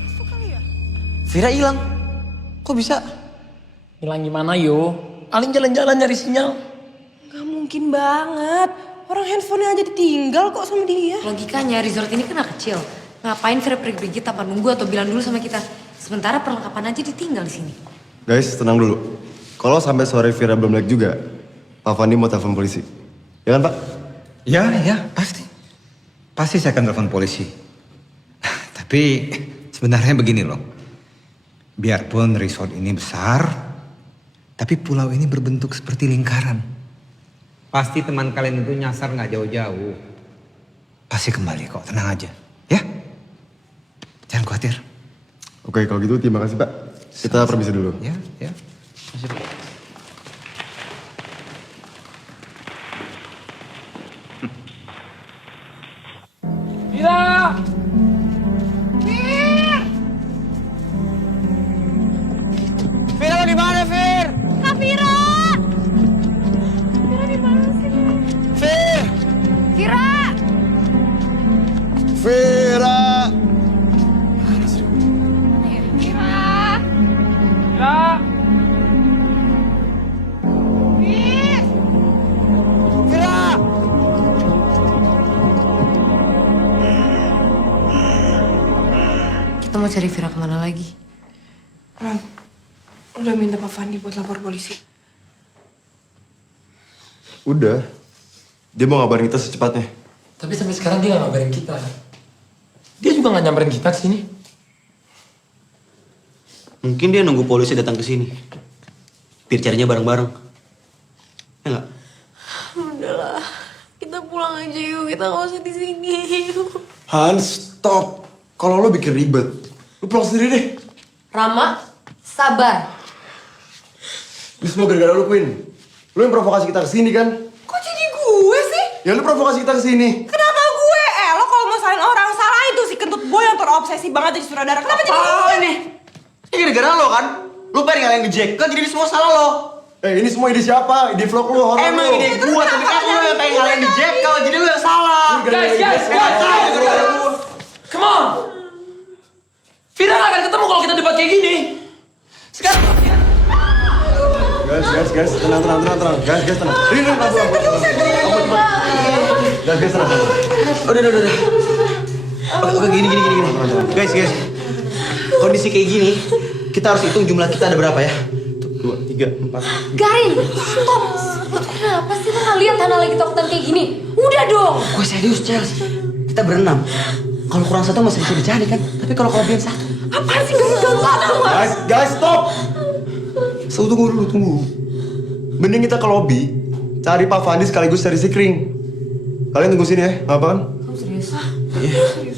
Masuk kali ya? Vira hilang. Kok bisa? Hilang gimana yo? Alin jalan-jalan nyari sinyal. Gak mungkin banget. Orang handphonenya aja ditinggal kok sama dia. Logikanya resort ini kan kecil. Ngapain Vira pergi-pergi tanpa nunggu atau bilang dulu sama kita? Sementara perlengkapan aja ditinggal di sini. Guys, tenang dulu. Kalau sampai sore Vira belum balik juga, Pak Fandi mau telepon polisi. Ya kan, Pak? Ya, pasti. Pasti saya akan telepon polisi. Tapi sebenarnya begini loh. Biarpun resort ini besar, Tapi pulau ini berbentuk seperti lingkaran. Pasti teman kalian itu nyasar nggak jauh-jauh. Pasti kembali kok, tenang aja. Ya? Jangan khawatir. Oke, kalau gitu terima kasih, Pak. Kita permisi dulu. Ya, ya. Vira! Fir, lo di mana, Fir? Kak Vira! Vira di mana sih? Fir! Vira! Vera! Vira! Vira! Fira! Kita mau cari Vira kemana lagi? Ran, udah minta Pak Fandi buat lapor polisi. Udah. Dia mau ngabarin kita secepatnya. Tapi sampai sekarang dia gak ngabarin kita. Dia juga gak nyamperin kita ke sini. Mungkin dia nunggu polisi datang ke sini. Biar carinya bareng-bareng. Ya nggak? Udahlah, kita pulang aja yuk. Kita nggak usah di sini. Hans, stop. Kalau lo bikin ribet, lo pulang sendiri deh. Rama, sabar. Ini semua gara-gara lo, Queen. Lo yang provokasi kita kesini kan? Kok jadi gue sih? Ya lo provokasi kita kesini. Kenapa gue? Lo kalau mau salahin orang, salah itu si kentut boy yang terobsesi banget jadi sutradara. Kenapa jadi gue nih? Ini gara-gara lo kan? Lo pengen ngalahin ngejek, kan jadi ini semua salah lo. Ini semua ide siapa? Ide vlog lo, horor Emang lo. ide gua, tapi kan lo yang pengen ngalahin ngejek, kalau jadi lo yang salah. Guys! Come on! Vira gak akan ketemu kalau kita debat kayak gini. Sekarang... Guys, tenang. Guys, tenang. Ini, tenang. Guys, tenang. Udah. Oke, gini. Guys. Kondisi kayak gini, kita harus hitung jumlah kita ada berapa ya? 1, 2, 3, 4. Garin, stop. Kenapa sih lo gak lihat Hana lagi takutan kayak gini? Udah dong. Gue serius, Chels. Kita berenam. Kalau kurang satu masih bisa dicari kan? Tapi kalau kelebihan satu. Apaan sih gak Guys, stop. Tunggu dulu. Mending kita ke lobby, cari Pak Fandi sekaligus cari si Kring. Kalian tunggu sini ya, nggak apa kan? Kamu serius? Iya.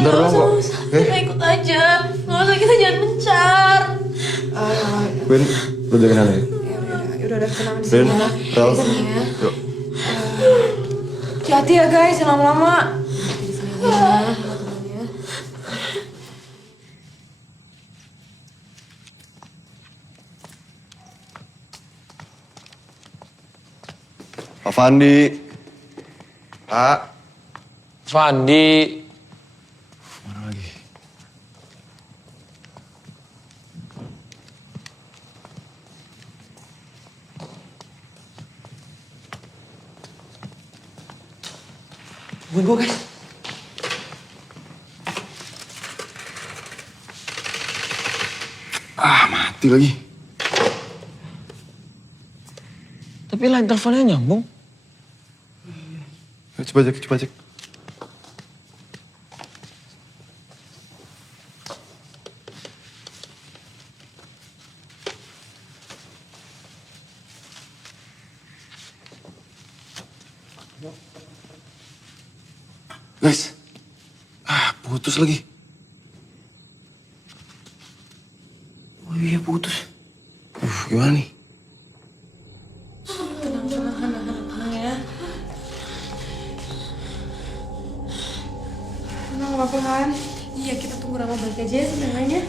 Bentar doang kok. Kita ikut aja. Nggak usah, kita jangan mencar. Queen, lu jagain Hana ya? Udah, tenang di Ben, sini. Tel, yuk. Hati-hati ya guys, jangan lama-lama. Pak Fandi. Pak. Fandi. Mana lagi? Tungguin gue, guys. Mati lagi. Tapi line teleponnya nyambung. Coba cek. Guys. Putus lagi. Oh iya, putus. Gimana nih? Tenang ya. Tenang, apa kan? Iya, kita tunggu Rama balik aja ya sebenarnya.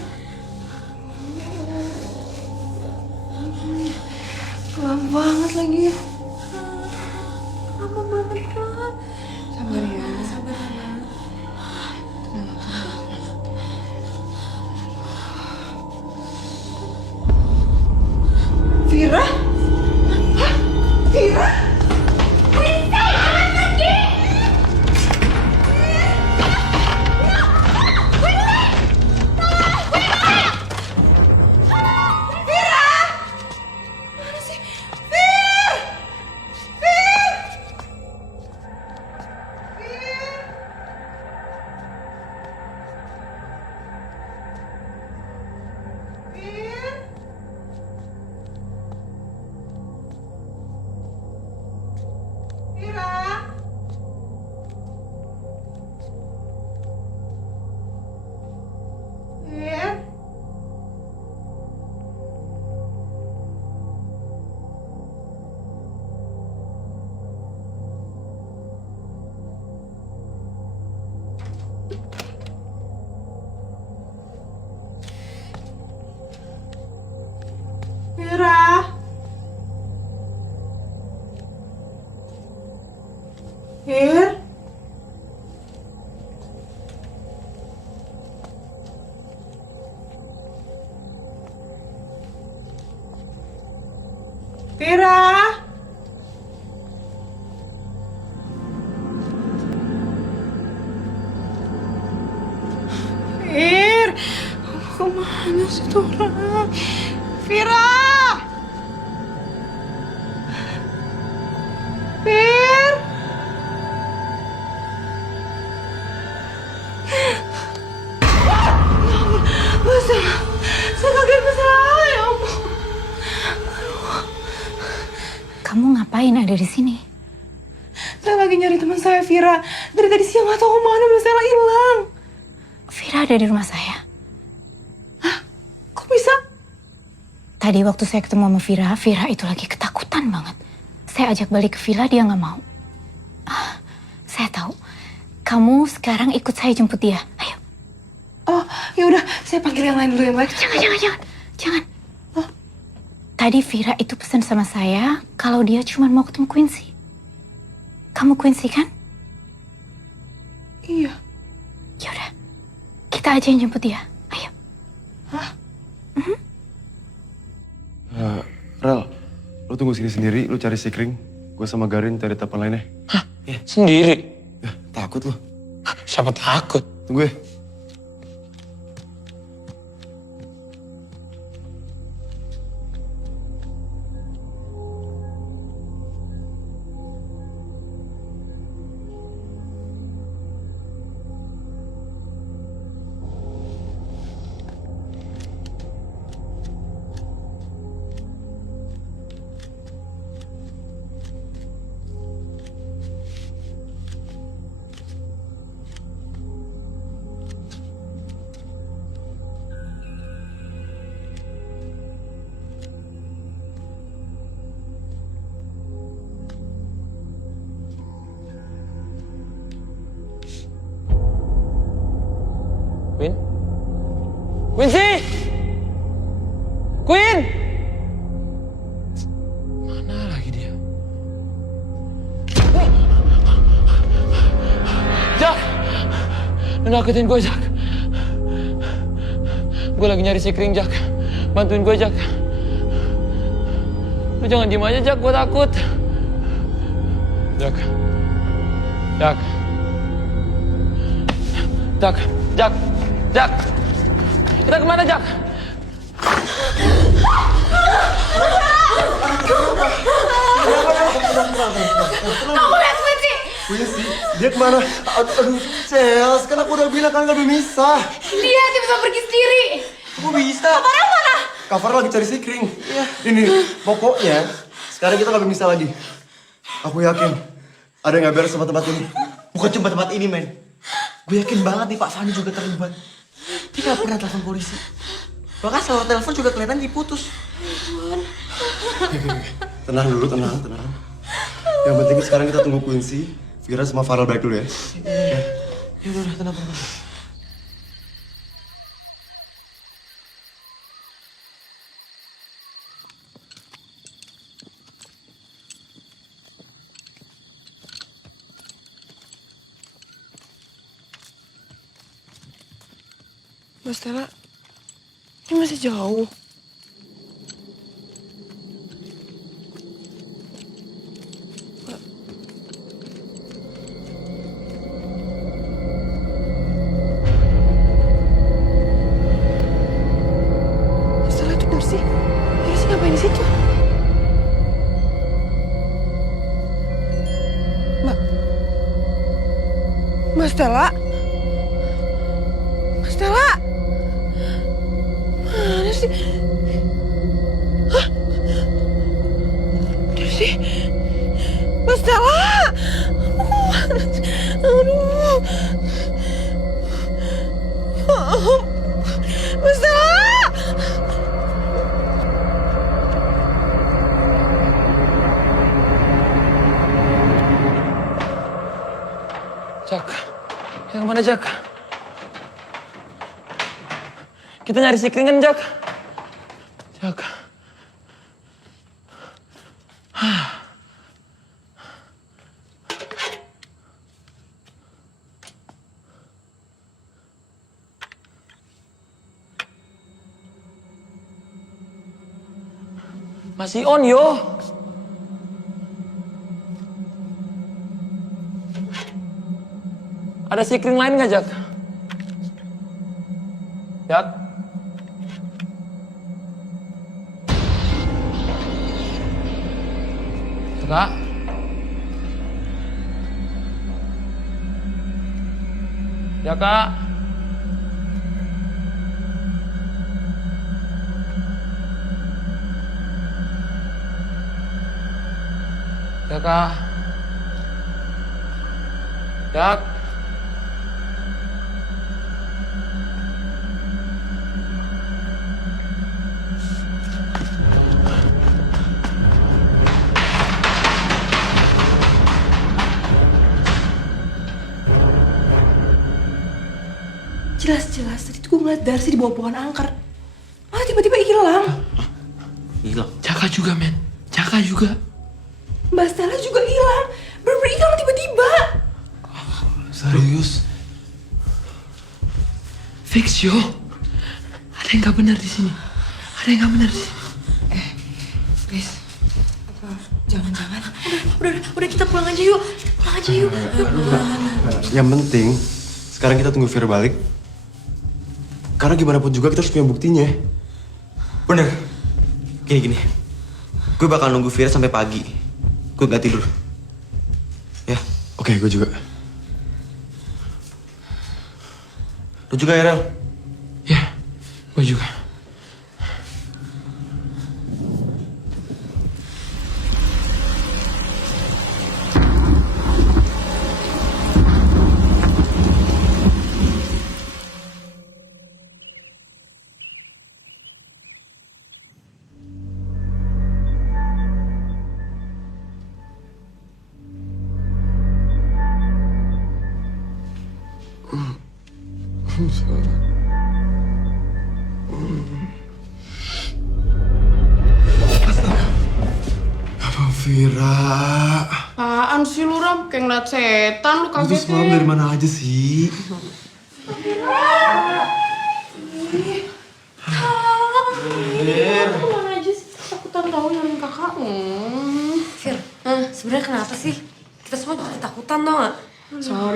Kelam banget lagi. Lama banget kan. Sabar ya. Sabar Rama. Vira? Hah? Vira? Kemana sih tuh orang? Vira! Vir! Saya kaget besar, ya ampun. Kamu ngapain ada di sini? Saya lagi nyari teman saya, Vira. Dari tadi siang nggak tahu kemana, Mbak Stella hilang. Vira ada di rumah saya. Hah? Kok bisa? Tadi waktu saya ketemu sama Vira, Vira itu lagi ketakutan banget. Saya ajak balik ke villa, dia nggak mau. Saya tahu. Kamu sekarang ikut saya jemput dia. Ayo. Oh, ya udah, saya panggil yang lain dulu ya, Mbak. Jangan. Oh. Tadi Vira itu pesan sama saya kalau dia cuma mau ketemu Quincy. Kamu Quincy kan? Iya. Ya udah, kita aja yang jemput dia. Ayo. Hah? Rel, lo tunggu sini sendiri, lo cari si Kring. Gue sama Garin cari tempat lainnya. Hah? Sendiri? Ya, takut lo. Siapa takut? Tunggu ya. Queen? Quincy! Queen! Mana lagi dia? Jak! Lu nakutin gue, Jak. Gue lagi nyari si Kring, Jak. Bantuin gue, Jak. Lu jangan diem aja, Jak. Gue takut. Jak. Jak. Jak. Jak. Jak. Kita kemana, Jak? Kamu lihat Quincy? Quincy, dia kemana? Aduh, Cels, kan aku udah bilang kan gak bisa. Dia tiba-tiba pergi sendiri. Kok bisa? Kafarnya mana? Kafar lagi cari si Kring. Iya. Ini, pokoknya sekarang kita gak bisa lagi. Aku yakin ada yang gak beres sama tempat ini. Bukan cuma tempat ini, men. Gue yakin banget nih Pak Fani juga terlibat. Dia gak pernah telepon polisi. Bahkan selalu telepon juga kelihatan diputus. Tenang dulu, tenang. Yang penting sekarang kita tunggu Quincy, Vira sama Farel balik dulu ya. Ya udah, tenang. Mbak Stella, ini masih jauh. Mbak Stella itu bersih. Bersih ngapain di situ? Mbak Stella? Mbak Stella? Mana sih? Hah? Mana sih? Mbak Stella! Aduh. Mbak Stella! Jak, yang mana, Jak? Kita nyari si Kring kan, Jak? Jak. Masih on, yo. Ada si Kring lain nggak, Jak? Jak? Jaka. Jaka. Jaka. Jak. Jelas-jelas tadi tuh gue ngeliat Darcy di bawah pohon angker. Malah tiba-tiba hilang. Hilang. Jaka juga, men. Jaka juga. Mbak Stella juga hilang. Bener-bener hilang tiba-tiba. Serius? Fix yo. Ada yang gak benar di sini. Ada yang gak benar di sini. Please. Apa? Jangan-jangan. Udah kita pulang aja yuk. Pulang aja yuk. Yang penting, sekarang kita tunggu Fir balik. Karena gimana pun juga kita harus punya buktinya. Bener. Gini. Gue bakal nunggu Fir sampai pagi. Gue gak tidur. Ya. Oke, gue juga. Lu juga ya, Rel? Ya, gue juga. Apa Vira? Apaan sih lu, Ram? Kayak ngeliat setan lu Lu tuh kagetnya. semalam dari mana aja sih? Kemana aja sih? Takutan tau nyariin kakak. Fir, sebenarnya kenapa sih? Kita semua ketakutan tau gak?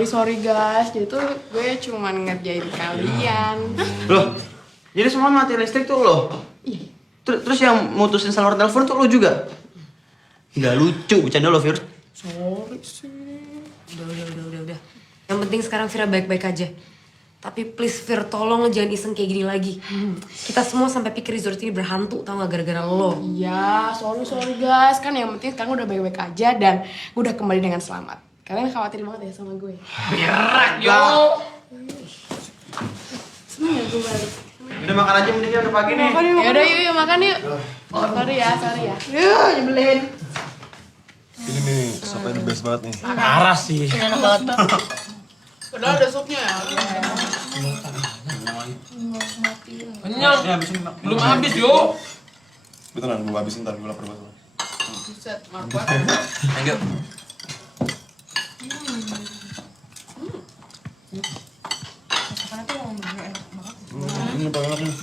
Sorry guys, jadi tuh gue cuman ngerjain kalian. Loh, jadi semua mati listrik tuh lo? Iya. Terus yang mutusin saluran telepon tuh lo juga? Gak lucu, bercanda lo, Fir. Sorry sih. Udah. Yang penting sekarang Vira baik-baik aja. Tapi please Fir, tolong lo jangan iseng kayak gini lagi. Kita semua sampai pikir resort ini berhantu, tau gak gara-gara lo. Iya, sorry guys. Kan yang penting sekarang udah baik-baik aja dan gue udah kembali dengan selamat. Kalian khawatir banget ya sama gue? Berak, yo! Seneng ya gue balik? Udah makan aja, mending udah pagi nih. Yaudah yuk makan yuk. Sorry ya. Yuk, nyebelin. Ini nih, supnya the best banget nih. Parah sih. Enak banget. Udah ada supnya ya. Kenyang. Belum habis, yo. Gue tenang, gue habisin ntar, gue lapar banget. Buset, markuat. Lanjut. Ini banget nih.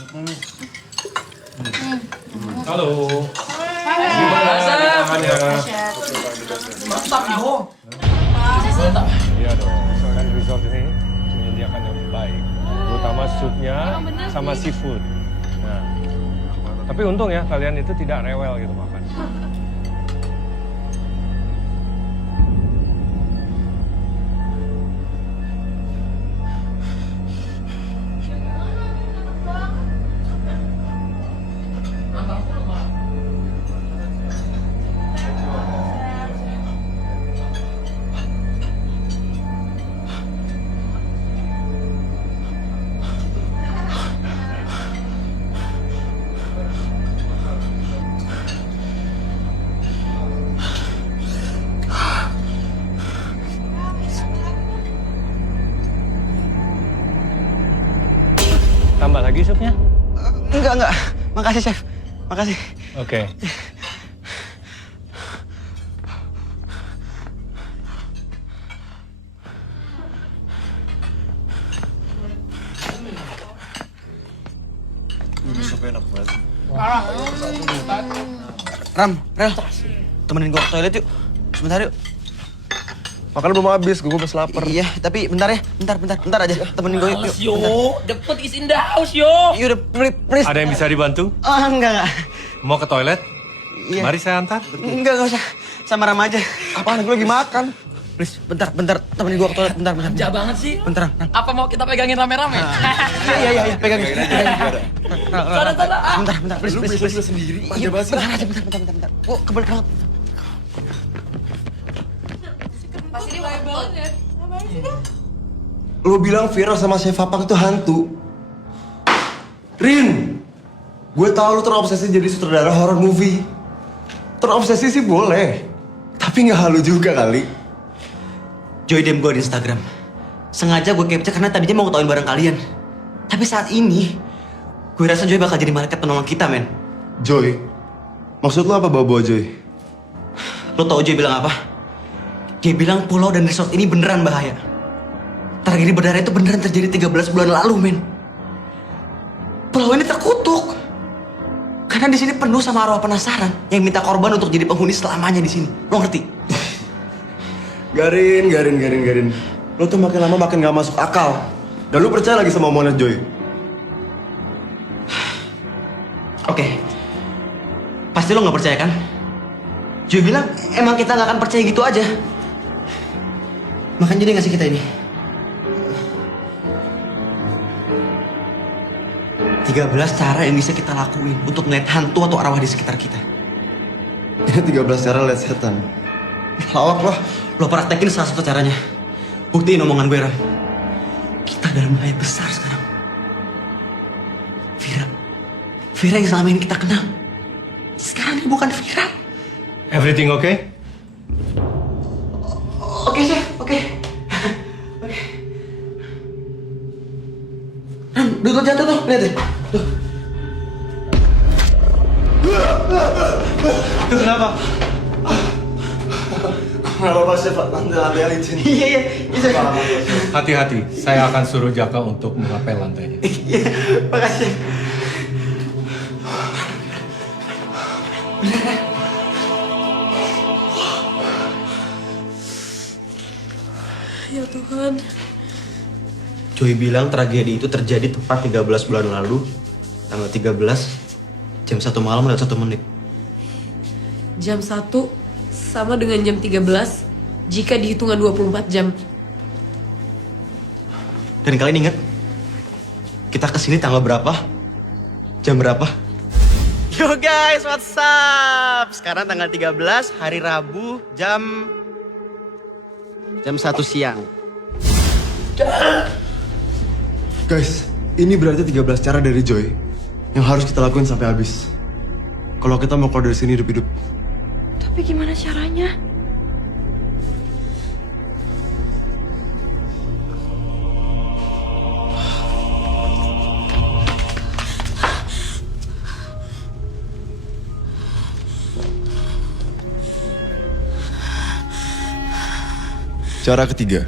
Halo. Mantap, yo. Iya dong, kan resort ini menyediakan yang terbaik, terutama supnya sama seafood. Nah, tapi untung ya kalian itu tidak rewel gitu makan. Tambah lagi supnya? Enggak. Makasih, Chef. Makasih. Oke. Ini supnya enak banget. Ram, Rel, temenin gue ke toilet yuk. Sebentar yuk. Makan belum habis, gue masih lapar. Iya, tapi bentar ya. Bentar aja. Temenin gue yuk. Yo, dapet is in the house, yo. Yaudah, please. Ada yang bisa dibantu? Oh, enggak. Mau ke toilet? Iya. Mari saya antar. Enggak usah. sama Rama aja. Apaan? Gue lagi makan. Please, bentar, temenin gua ke toilet, bentar. Jahat banget sih. Bentar, Apa mau kita pegangin rame-rame? Iya, pegangin. Bentar, please. Sendiri. Iya, bentar. Oh, kebelet banget. Lo bilang Vira sama Chef Papang itu hantu. Rin, gue tahu lo terobsesi jadi sutradara horror movie. Terobsesi sih boleh, tapi nggak halu juga kali. Joy DM gue di Instagram. Sengaja gue capture karena tadinya mau ketahuin bareng kalian. Tapi saat ini, gue rasa Joy bakal jadi malaikat penolong kita, men. Joy? Maksud lo apa bawa Joy? Lo tau Joy bilang apa? Dia bilang pulau dan resort ini beneran bahaya. Tragedi berdarah itu beneran terjadi 13 bulan lalu, men. Pulau ini terkutuk. Karena di sini penuh sama arwah penasaran yang minta korban untuk jadi penghuni selamanya di sini. Lo ngerti? Garin. Lo tuh makin lama makin gak masuk akal. Dan lo percaya lagi sama omongan Joy? Oke. Pasti lo gak percaya kan? Joy bilang emang kita gak akan percaya gitu aja. Makanya dia ngasih kita ini. 13 cara yang bisa kita lakuin untuk ngeliat hantu atau arwah di sekitar kita. Ini 13 cara lihat setan. Lawak loh. Lo praktekin salah satu caranya. Buktiin omongan gue, Ram. Kita dalam bahaya besar sekarang. Vira yang selama ini kita kenal. Sekarang dia bukan Vira. Everything okay? Oke, Chef. Oke. Ram, duduk jatuh tuh. Lihat deh. Tuh. Tuh, kenapa? Gak apa-apa, Chef. Lantai licin. Iya. Hati-hati, saya akan suruh Jaka untuk mengapel lantainya. Iya, makasih. Ya Tuhan. Joy bilang tragedi itu terjadi tepat 13 bulan lalu, tanggal 13, jam 1 malam lewat 1 menit. Jam 1 sama dengan jam 13 jika dihitungan 24 jam. Dan kalian ingat, kita kesini tanggal berapa? Jam berapa? Yo guys, what's up? Sekarang tanggal 13, hari Rabu, jam 1 siang. Guys, ini berarti 13 cara dari Joy yang harus kita lakuin sampai habis. Kalau kita mau keluar dari sini hidup-hidup. Tapi gimana caranya? Cara ketiga,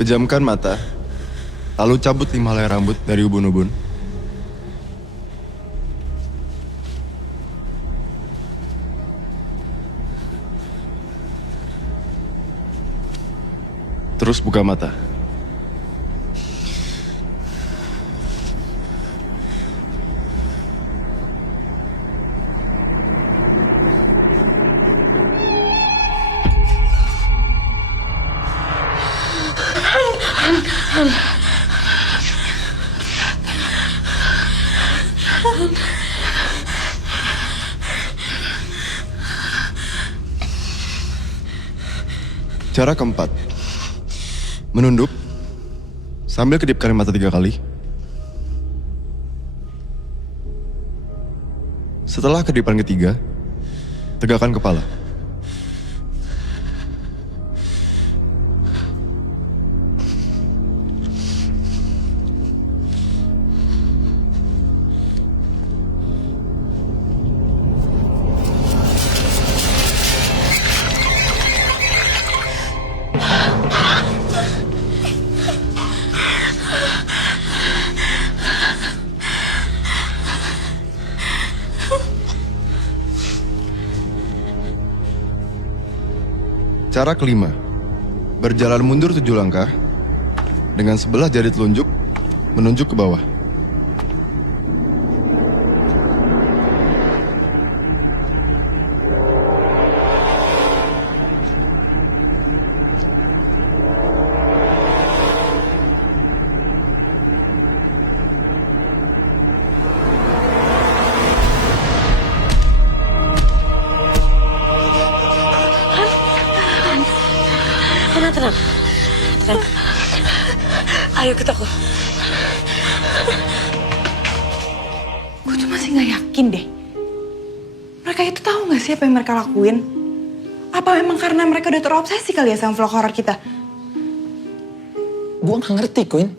pejamkan mata, lalu cabut 5 helai rambut dari ubun-ubun. Terus buka mata. Cara keempat, menunduk sambil kedipkan mata 3 kali. Setelah kedipan ketiga, tegakkan kepala. Cara kelima, berjalan mundur 7 langkah dengan sebelah jari telunjuk menunjuk ke bawah. Ayo kita keluar. Gue tuh masih gak yakin deh. Mereka itu tahu gak sih apa yang mereka lakuin? Apa memang karena mereka udah terobsesi kali ya sama vlog horor kita? Gue gak ngerti, Queen.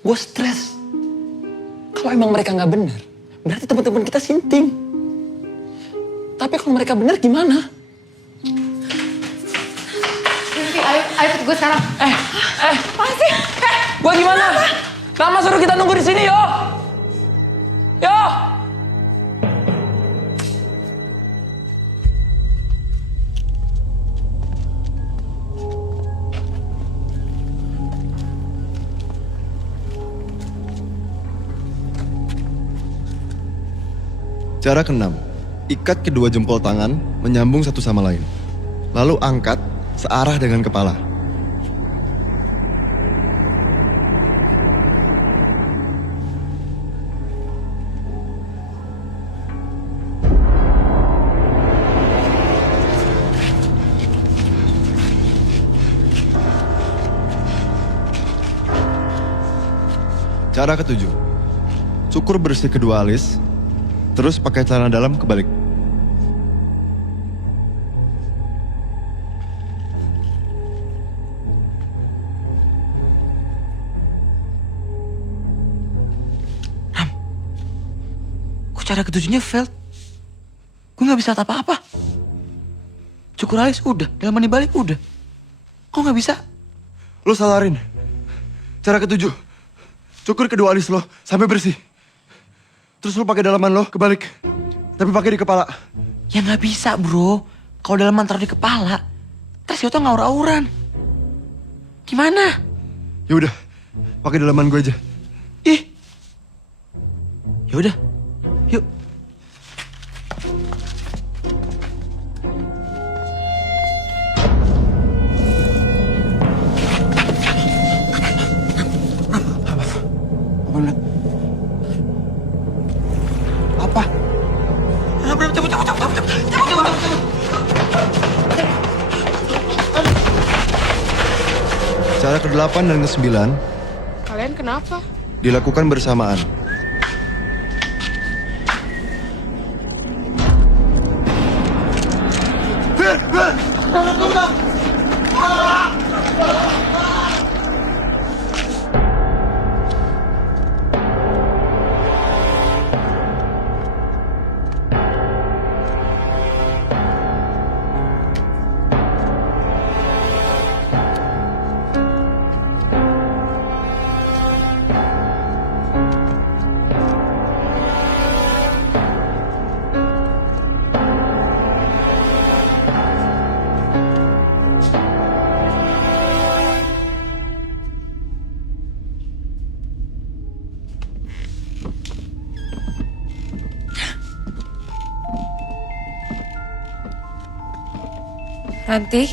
Gue stres. Kalau emang mereka gak benar, berarti teman-teman kita sinting. Tapi kalau mereka benar gimana? Ayo ikut gue sekarang. Apaan sih? Gue gimana? Lama suruh kita nunggu di sini, yo. Yo. Cara ke-6, ikat kedua jempol tangan menyambung satu sama lain. Lalu angkat searah dengan kepala. Cara ke-7, cukur bersih kedua alis, terus pakai celana dalam kebalik. Kok cara ketujuhnya failed? Gue gak bisa apa-apa. Cukur alis udah, dalaman dibalik udah. Kok gak bisa? Lo salarin. Cara ke-7, cukur kedua alis lo sampai bersih. Terus lo pakai dalaman lo kebalik, tapi pakai di kepala. Ya nggak bisa bro, kalau dalaman taruh di kepala, terus Yoto ngaur-auran. Gimana? Ya udah, pakai dalaman gue aja. Ih, ya udah, yuk. Apa? Cabut. Cara ke-8 dan ke-9 Kalian kenapa? dilakukan bersamaan. Ranti?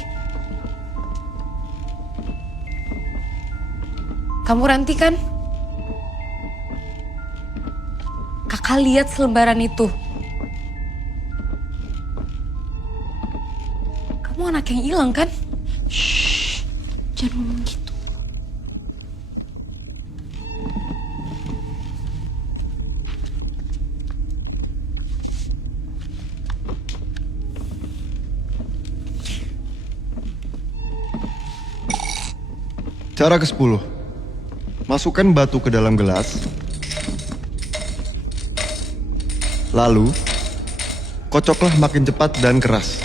Kamu Ranti kan? Kakak lihat selebaran itu. Kamu anak yang hilang kan? Shh, jangan ngomong gitu. Cara ke-10, masukkan batu ke dalam gelas, lalu kocoklah makin cepat dan keras.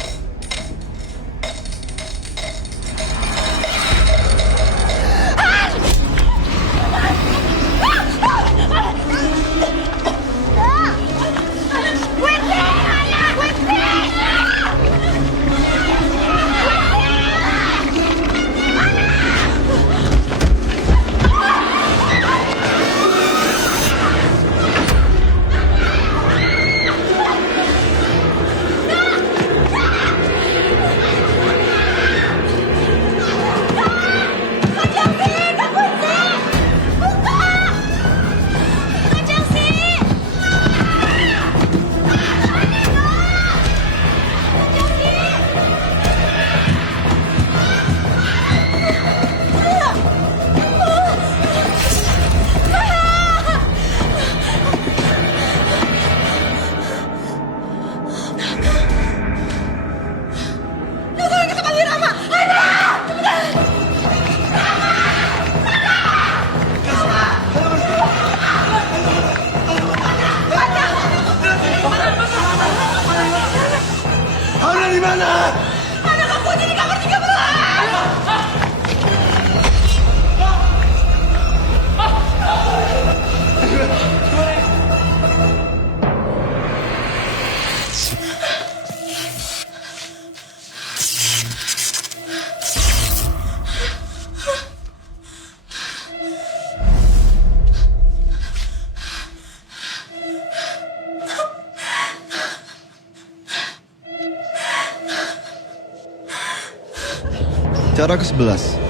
Cara ke-11.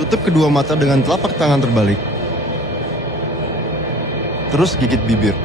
Tutup kedua mata dengan telapak tangan terbalik. Terus gigit bibir.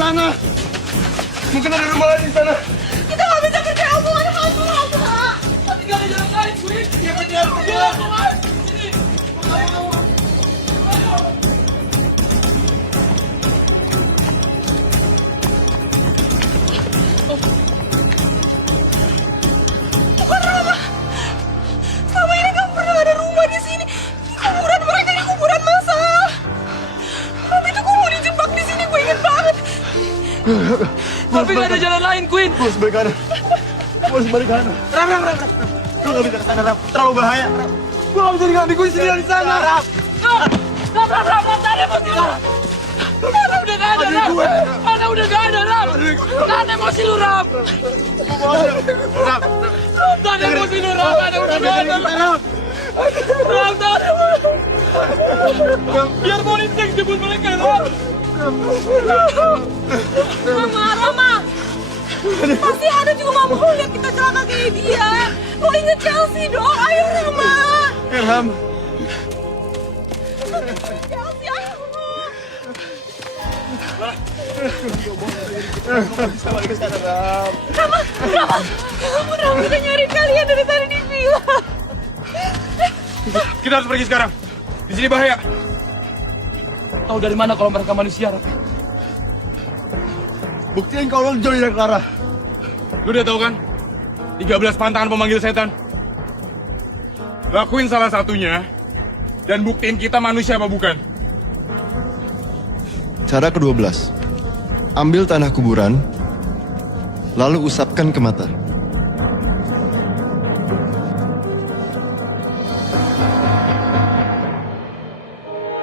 sana. Mungkin ada rumah lain di sana. Kita nggak bisa percaya omongan kamu, Alfa. Kau tinggal di jalan lain, Sweet. Ya benar, benar. Sini. Tapi gak ada jalan lain, Queen. Gue harus balik kanan. Gue harus balik kanan. Ram. Lu gak bisa kesana, Ram. Terlalu bahaya. Gue gak bisa ninggalin gue sendirian di sana. Ram, Tane emosi lu. Tane udah gak ada, Ram. Tane udah gak ada, Ram. Tane emosi lu, Ram. Tane emosi lu, Ram. Tane udah gak ada, Ram. Ram, Tane. Biar polisi yang jemput mereka, Ram. Rama. Pasti ada juga gak mau lihat kita celaka kayak dia. Lo inget Chelsea dong, ayo Rama. Ram. Chelsea, ayo. Bisa balik ke sana, Ram. Rama udah nyari kalian dari tadi di villa. Kita harus pergi sekarang. Di sini bahaya. Tahu dari mana kalau mereka manusia, Ram? Buktiin kalau lo Joy dan Clara. Lu udah tahu kan? 13 pantangan pemanggil setan. Lakuin salah satunya dan buktiin kita manusia apa bukan. Cara ke-12. Ambil tanah kuburan, lalu usapkan ke mata.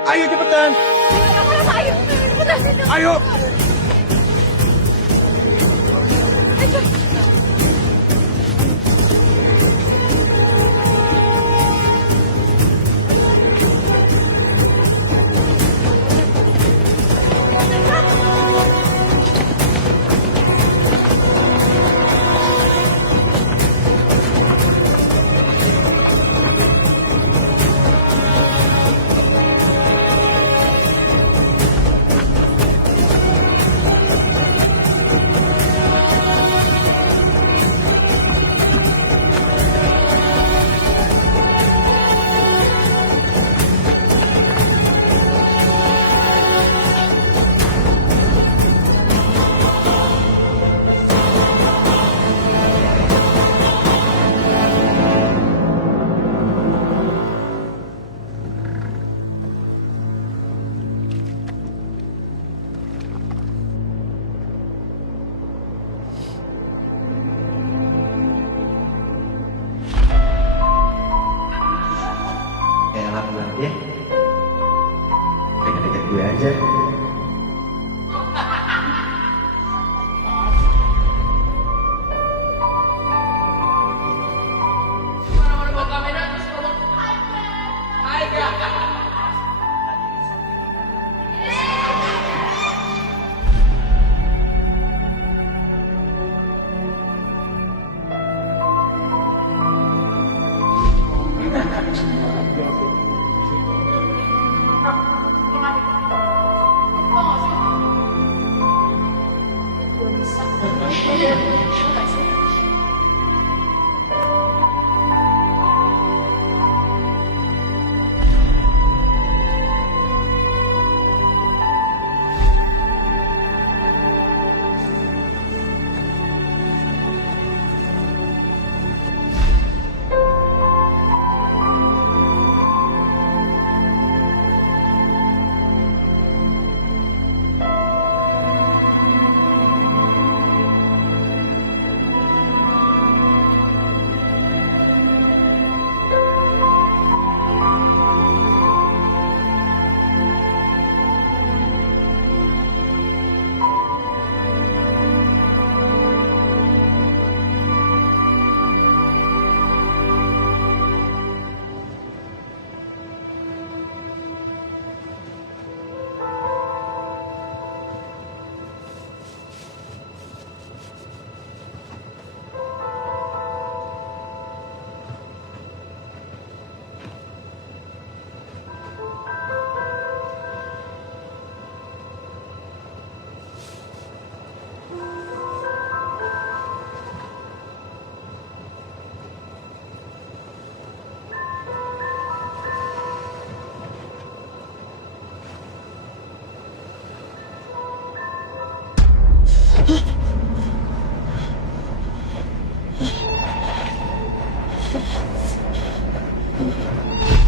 Ayo cepetan. Ayo. Enak banget ya. Deket-deket gue aja.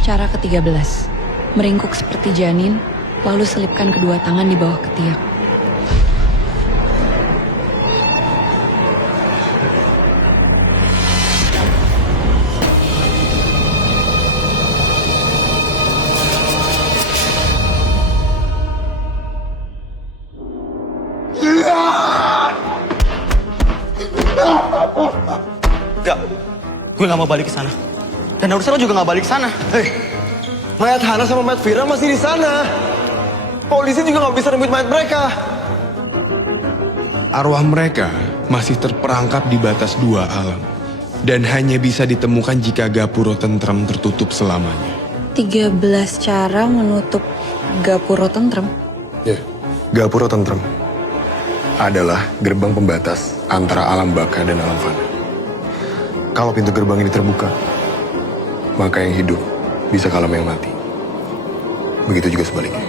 Cara ke-13. Meringkuk seperti janin, lalu selipkan kedua tangan di bawah ketiak. juga nggak mau balik ke sana. Dan harusnya lo juga nggak balik ke sana. Hei, mayat Hana sama mayat Vira masih di sana. Polisi juga nggak bisa nemuin mayat mereka. Arwah mereka masih terperangkap di batas dua alam. Dan hanya bisa ditemukan jika Gapuro Tentrem tertutup selamanya. 13 cara menutup Gapuro Tentrem. Ya, Gapuro Tentrem adalah gerbang pembatas antara alam baka dan alam fana. Kalau pintu gerbang ini terbuka, maka yang hidup bisa kalah sama yang mati. Begitu juga sebaliknya.